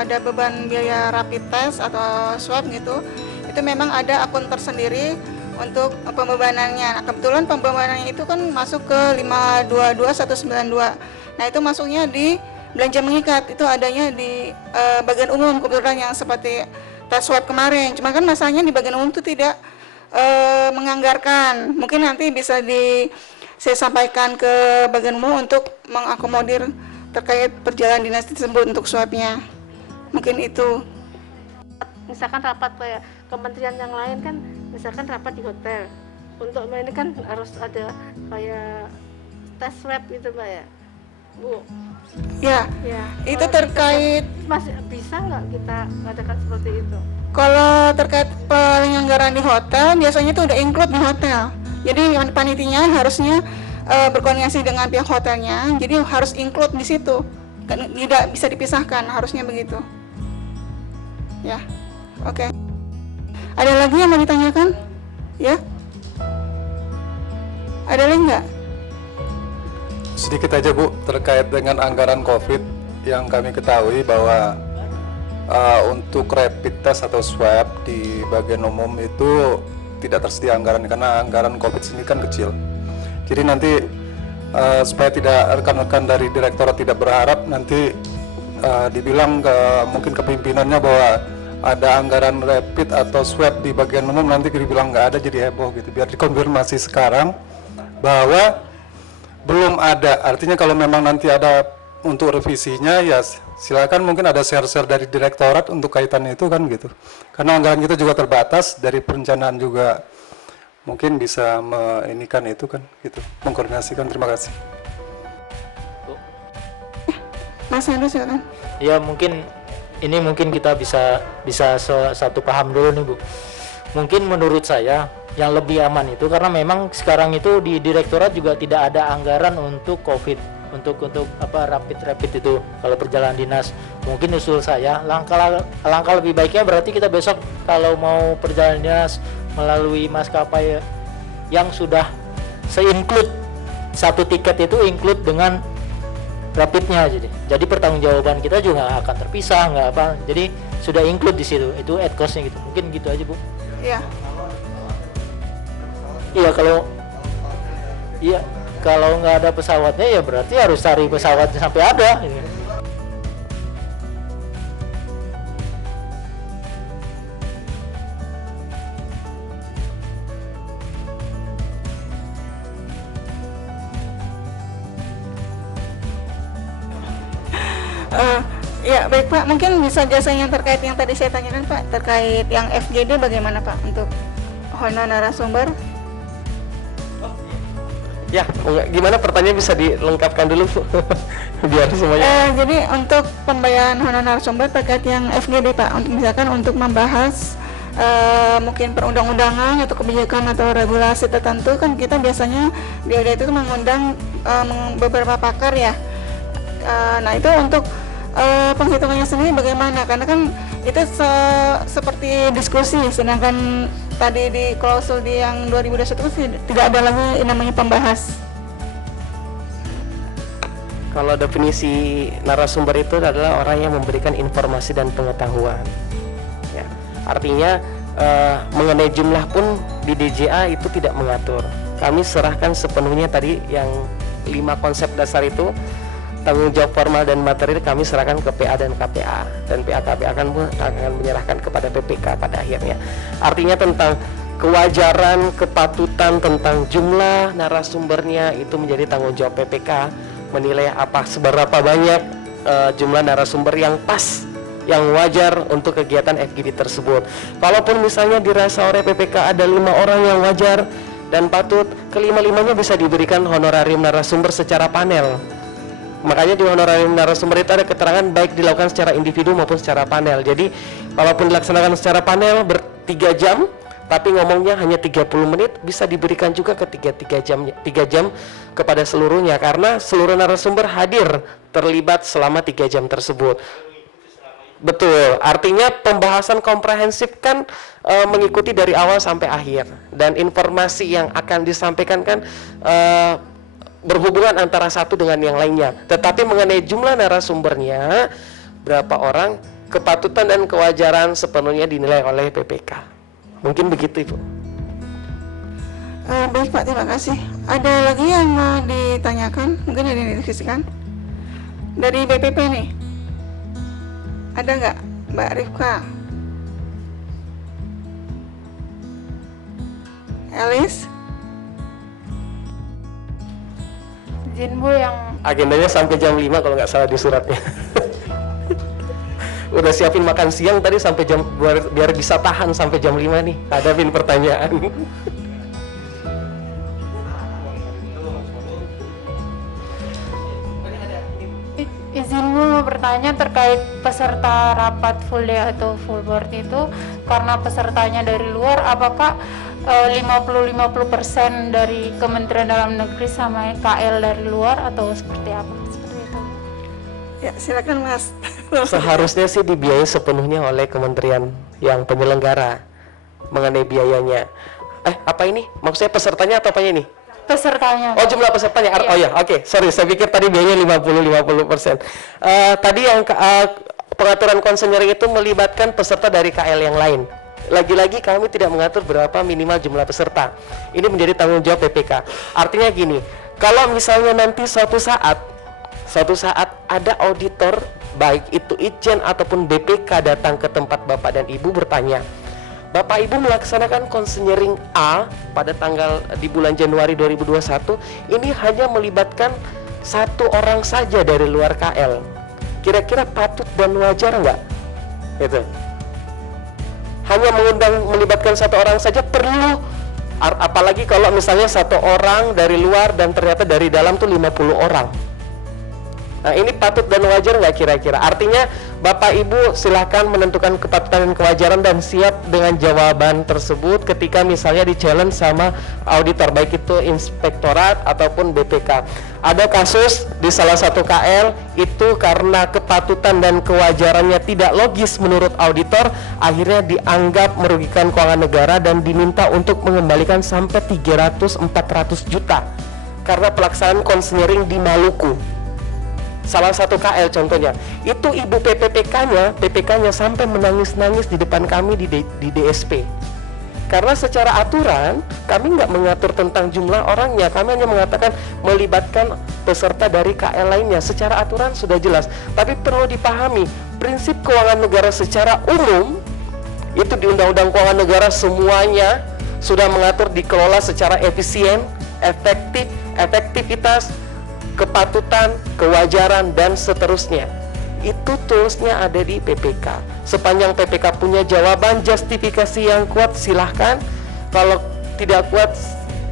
ada beban biaya rapid test atau swab gitu, itu memang ada akun tersendiri untuk pembebanannya. Nah, kebetulan pembebanannya itu kan masuk ke 522192. Nah, itu masuknya di belanja mengikat, itu adanya di bagian umum kebetulan yang seperti tes swab kemarin. Cuma kan masalahnya di bagian umum itu tidak menganggarkan. Mungkin nanti bisa saya sampaikan ke bagian umum untuk mengakomodir terkait perjalanan dinas tersebut untuk swabnya. Mungkin itu. Misalkan rapat kayak kementerian yang lain kan, misalkan rapat di hotel, untuk ini kan harus ada kayak tes swab gitu Mbak ya, Bu. Ya. Itu terkait masih bisa nggak kita mengadakan seperti itu? Kalau terkait penyelenggaraan di hotel, biasanya itu udah include di hotel. Jadi panitinya harusnya berkoordinasi dengan pihak hotelnya, jadi harus include di situ. Tidak bisa dipisahkan, harusnya begitu. Ya, oke. Ada lagi yang mau ditanyakan? Ya? Ada lagi nggak? Sedikit aja Bu, terkait dengan anggaran COVID yang kami ketahui bahwa untuk rapid test atau swab di bagian umum itu tidak tersedia anggaran karena anggaran COVID ini kan kecil. Jadi nanti supaya tidak rekan-rekan dari direktorat tidak berharap nanti dibilang mungkin ke pimpinannya bahwa ada anggaran rapid atau swab di bagian umum, nanti dibilang nggak ada jadi heboh gitu. Biar dikonfirmasi sekarang bahwa belum ada. Artinya kalau memang nanti ada untuk revisinya ya silakan, mungkin ada share-share dari direktorat untuk kaitannya itu kan gitu. Karena anggaran kita juga terbatas, dari perencanaan juga mungkin bisa menginikan itu kan gitu, mengkoordinasikan. Terima kasih. Mas Hendro silakan. Ya mungkin kita bisa satu paham dulu nih Bu. Mungkin menurut saya yang lebih aman itu karena memang sekarang itu di direktorat juga tidak ada anggaran untuk COVID, untuk rapid itu kalau perjalanan dinas. Mungkin usul saya langkah lebih baiknya berarti kita besok kalau mau perjalanan dinas melalui maskapai yang sudah se-include satu tiket itu include dengan rapidnya, jadi pertanggungjawaban kita juga nggak akan terpisah, nggak apa, jadi sudah include di situ, itu at cost-nya gitu. Mungkin gitu aja Bu. Iya. Kalau nggak ada pesawatnya ya berarti harus cari pesawatnya sampai ada. Ya baik Pak, mungkin bisa jasanya terkait yang tadi saya tanyakan Pak, terkait yang FGD bagaimana Pak untuk honor narasumber? Ya, gimana pertanyaan bisa dilengkapkan dulu Bu? Biar semuanya. Jadi untuk pembayaran honor narasumber terkait yang FGD Pak, untuk misalkan untuk membahas mungkin perundang-undangan atau kebijakan atau regulasi tertentu, kan kita biasanya di ODA itu mengundang beberapa pakar ya. Nah itu untuk penghitungannya sendiri bagaimana? Karena kan itu seperti diskusi, sedangkan tadi di klausul di yang 2021 tidak ada lagi namanya pembahas. Kalau definisi narasumber itu adalah orang yang memberikan informasi dan pengetahuan. Ya, artinya mengenai jumlah pun di DJA itu tidak mengatur. Kami serahkan sepenuhnya tadi yang 5 konsep dasar itu. Tanggung jawab formal dan materi kami serahkan ke PA dan KPA, dan PA KPA akan menyerahkan kepada PPK pada akhirnya. Artinya tentang kewajaran, kepatutan, tentang jumlah narasumbernya itu menjadi tanggung jawab PPK, menilai seberapa banyak jumlah narasumber yang pas, yang wajar untuk kegiatan FGD tersebut. Kalaupun misalnya dirasa oleh PPK ada 5 orang yang wajar dan patut, kelima-limanya bisa diberikan honorarium narasumber secara panel. Makanya di honorarium narasumber itu ada keterangan baik dilakukan secara individu maupun secara panel. Jadi walaupun dilaksanakan secara panel 3 jam, tapi ngomongnya hanya 30 menit, bisa diberikan juga ketika 3 jam kepada seluruhnya, karena seluruh narasumber hadir terlibat selama 3 jam tersebut. Betul, artinya pembahasan komprehensif kan mengikuti dari awal sampai akhir, dan informasi yang akan disampaikan kan berhubungan antara satu dengan yang lainnya. Tetapi mengenai jumlah narasumbernya berapa orang, kepatutan dan kewajaran sepenuhnya dinilai oleh PPK. Mungkin begitu Ibu. Baik Pak, terima kasih. Ada lagi yang mau ditanyakan? Mungkin ada yang didiskusikan dari BPP nih, ada nggak Mbak Rifka? Elis? Izin Bu, yang Agendanya sampai jam 5 kalau nggak salah di suratnya. Udah siapin makan siang tadi sampai jam, biar bisa tahan sampai jam 5 nih hadapin pertanyaan. izin Bu mau bertanya terkait peserta rapat full day atau full board itu, karena pesertanya dari luar, apakah 50-50% dari Kementerian Dalam Negeri sama KL dari luar atau seperti apa? Seperti itu. Ya silakan Mas. Seharusnya sih dibiayai sepenuhnya oleh kementerian yang penyelenggara mengenai biayanya. Apa ini? Maksudnya pesertanya atau apanya ini? Pesertanya. Oh, jumlah pesertanya. Oh ya, oke. Sorry, saya pikir tadi biayanya 50-50%. Tadi yang pengaturan konsenyering itu melibatkan peserta dari KL yang lain. lagi-lagi kami tidak mengatur berapa minimal jumlah peserta. Ini menjadi tanggung jawab PPK. Artinya gini, kalau misalnya nanti suatu saat ada auditor, baik itu Itjen ataupun BPK datang ke tempat Bapak dan Ibu bertanya, Bapak Ibu melaksanakan konseling A pada di bulan Januari 2021, ini hanya melibatkan 1 orang saja dari luar KL. Kira-kira patut dan wajar nggak? Gitu. Hanya melibatkan 1 orang saja perlu, apalagi kalau misalnya 1 orang dari luar dan ternyata dari dalam tuh 50 orang. Nah, ini patut dan wajar nggak kira-kira? Artinya Bapak Ibu silahkan menentukan kepatutan dan kewajaran dan siap dengan jawaban tersebut ketika misalnya di-challenge sama auditor, baik itu inspektorat ataupun BPK. Ada kasus di salah satu KL itu karena kepatutan dan kewajarannya tidak logis menurut auditor, akhirnya dianggap merugikan keuangan negara dan diminta untuk mengembalikan sampai 300-400 juta karena pelaksanaan konseling di Maluku. Salah satu KL contohnya, itu ibu PPK-nya sampai menangis-nangis di depan kami di DSP. Karena secara aturan kami nggak mengatur tentang jumlah orangnya, kami hanya mengatakan melibatkan peserta dari KL lainnya. Secara aturan sudah jelas, tapi perlu dipahami prinsip keuangan negara secara umum itu di Undang-Undang Keuangan Negara semuanya sudah mengatur dikelola secara efisien, efektivitas, kepatutan, kewajaran, dan seterusnya. Itu toolsnya ada di PPK. Sepanjang PPK punya jawaban justifikasi yang kuat, silahkan. Kalau tidak kuat,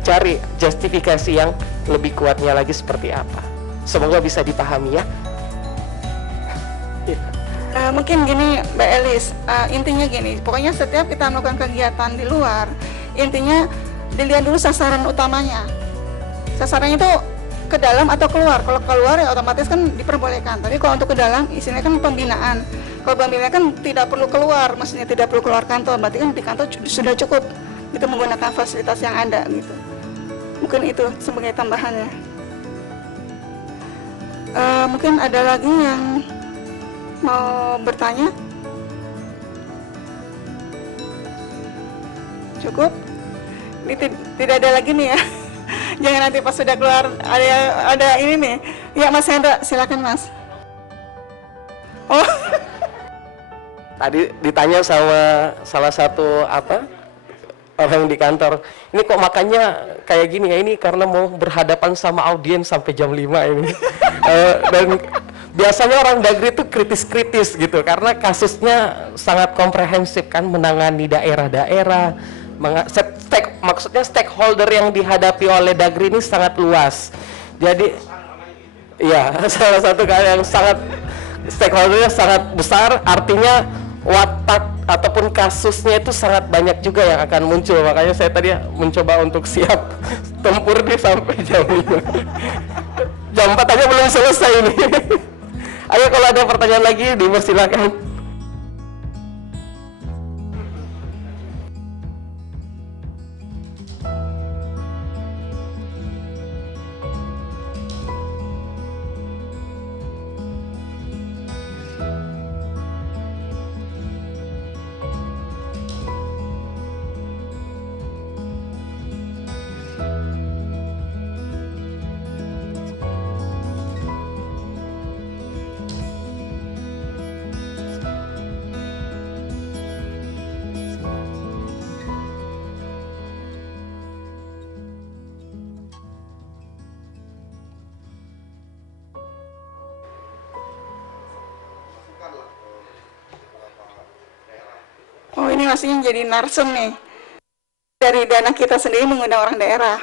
cari justifikasi yang lebih kuatnya lagi seperti apa. Semoga bisa dipahami ya. Mungkin gini Mbak Elis, intinya gini, pokoknya setiap kita melakukan kegiatan di luar, intinya dilihat dulu sasaran utamanya. Sasarannya itu ke dalam atau keluar. Kalau keluar ya otomatis kan diperbolehkan, tapi kalau untuk ke dalam isinya kan pembinaan. Kalau pembinaan kan tidak perlu keluar, maksudnya tidak perlu keluar kantor, berarti kan di kantor sudah cukup itu menggunakan fasilitas yang ada gitu. Mungkin itu sebagai tambahannya. Mungkin ada lagi yang mau bertanya? Cukup? Ini tidak ada lagi nih ya. Jangan nanti pas sudah keluar ada ini nih. Ya Mas Hendra, silakan Mas. Oh. Tadi ditanya sama salah satu orang di kantor. Ini kok makannya kayak gini ya? Ini karena mau berhadapan sama audiens sampai jam 5 ini. Dan biasanya orang Dagri itu kritis-kritis gitu karena kasusnya sangat komprehensif kan, menangani daerah-daerah. Maksudnya stakeholder yang dihadapi oleh Dagri ini sangat luas. Jadi ya salah satu yang sangat stakeholdernya sangat besar, artinya watak ataupun kasusnya itu sangat banyak juga yang akan muncul. Makanya saya tadi mencoba untuk siap tempur nih sampai jam 5. Jam 4 aja belum selesai ini. Ayo kalau ada pertanyaan lagi dipersilakan. Oh, ini masih jadi narsum nih. Dari dana kita sendiri mengundang orang daerah.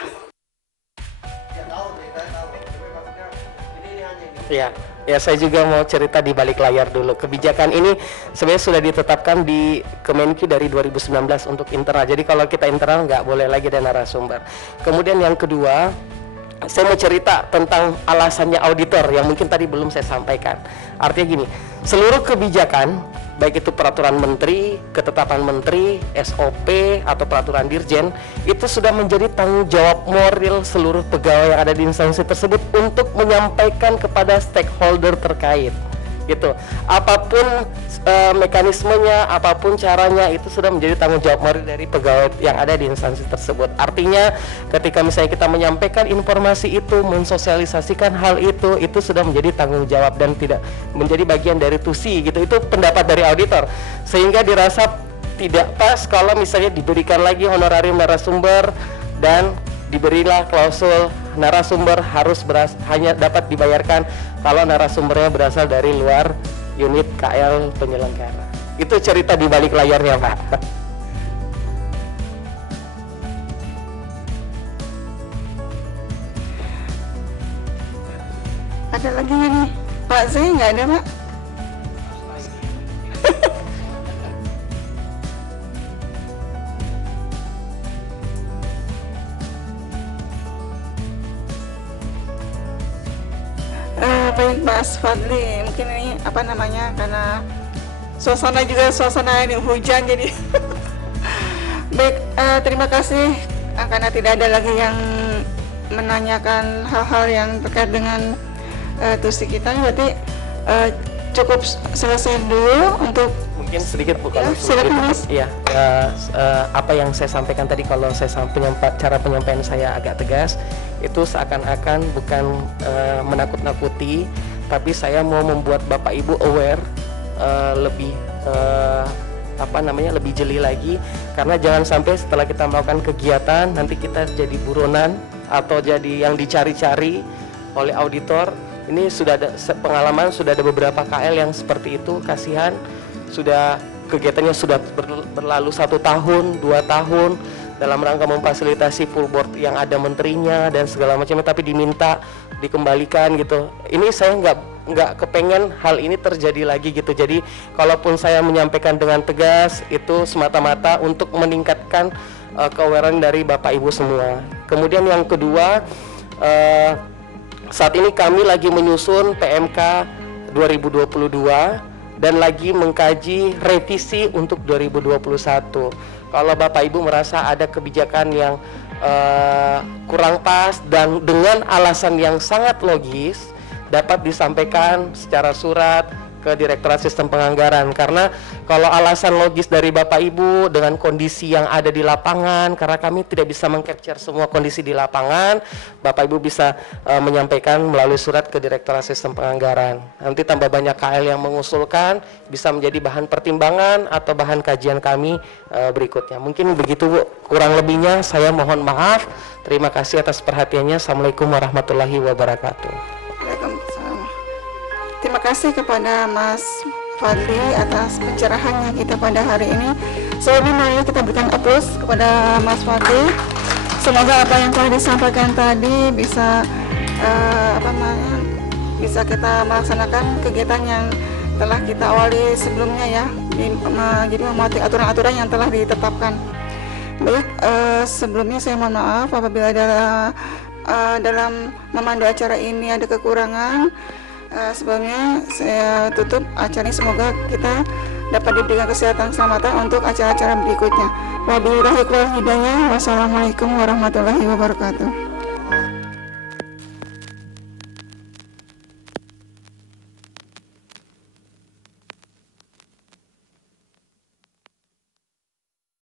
Ya saya juga mau cerita di balik layar dulu. Kebijakan ini sebenarnya sudah ditetapkan di Kemenq dari 2019 untuk internal. Jadi kalau kita internal nggak boleh lagi ada narasumber. Kemudian yang kedua, saya mau cerita tentang alasannya auditor yang mungkin tadi belum saya sampaikan. Artinya gini, seluruh kebijakan, baik itu peraturan menteri, ketetapan menteri, SOP, atau peraturan dirjen, itu sudah menjadi tanggung jawab moral seluruh pegawai yang ada di instansi tersebut untuk menyampaikan kepada stakeholder terkait. gitu. Apapun mekanismenya, apapun caranya, itu sudah menjadi tanggung jawab murni dari pegawai yang ada di instansi tersebut. Artinya ketika misalnya kita menyampaikan informasi itu, mensosialisasikan hal itu sudah menjadi tanggung jawab dan tidak menjadi bagian dari TUSI gitu. Itu pendapat dari auditor, sehingga dirasa tidak pas kalau misalnya diberikan lagi honorarium narasumber dan diberilah klausul narasumber harus hanya dapat dibayarkan kalau narasumbernya berasal dari luar unit KL penyelenggara. Itu cerita di balik layarnya, Pak. Ada lagi nggak nih? Pak, saya nggak ada, Pak. Baik, Mas Fadli, mungkin ini apa namanya, karena suasana juga suasana ini hujan jadi baik, terima kasih karena tidak ada lagi yang menanyakan hal-hal yang terkait dengan TUSI kita, berarti cukup selesai dulu untuk mungkin sedikit Bu, ya, kalau silakan Mas. Iya, apa yang saya sampaikan tadi, kalau saya cara penyampaian saya agak tegas, itu seakan-akan bukan menakut-nakuti, tapi saya mau membuat Bapak Ibu aware, lebih lebih jeli lagi, karena jangan sampai setelah kita melakukan kegiatan nanti kita jadi buronan atau jadi yang dicari-cari oleh auditor. Ini sudah ada pengalaman, sudah ada beberapa KL yang seperti itu, kasihan. Sudah kegiatannya sudah berlalu 1 tahun, 2 tahun dalam rangka memfasilitasi full board yang ada menterinya dan segala macamnya, tapi diminta dikembalikan gitu. Ini saya nggak kepengen hal ini terjadi lagi gitu. Jadi kalaupun saya menyampaikan dengan tegas, itu semata-mata untuk meningkatkan ke-awareness dari Bapak Ibu semua. Kemudian yang kedua, saat ini kami lagi menyusun PMK 2022 dan lagi mengkaji revisi untuk 2021. Kalau Bapak Ibu merasa ada kebijakan yang kurang pas dan dengan alasan yang sangat logis, dapat disampaikan secara surat ke Direktorat Sistem Penganggaran. Karena kalau alasan logis dari Bapak Ibu dengan kondisi yang ada di lapangan, karena kami tidak bisa mengcapture semua kondisi di lapangan, Bapak Ibu bisa menyampaikan melalui surat ke Direktorat Sistem Penganggaran. Nanti tambah banyak KL yang mengusulkan, bisa menjadi bahan pertimbangan atau bahan kajian kami berikutnya. Mungkin begitu Bu, kurang lebihnya saya mohon maaf. Terima kasih atas perhatiannya. Assalamualaikum warahmatullahi wabarakatuh. Waalaikumsalam. Terima kasih kepada Mas Fadli atas pencerahannya kita pada hari ini. Sebelumnya mari kita berikan aplaus kepada Mas Fadli. Semoga apa yang telah disampaikan tadi bisa bisa kita melaksanakan kegiatan yang telah kita awali sebelumnya ya. Jadi mematuhi aturan-aturan yang telah ditetapkan. Baik, sebelumnya saya mohon maaf apabila dalam memandu acara ini ada kekurangan. Sebelumnya saya tutup acara ini, semoga kita dapat diberikan kesehatan keselamatan untuk acara-acara berikutnya. Wabillahi taufiq wal hidayah. Wassalamualaikum warahmatullahi wabarakatuh.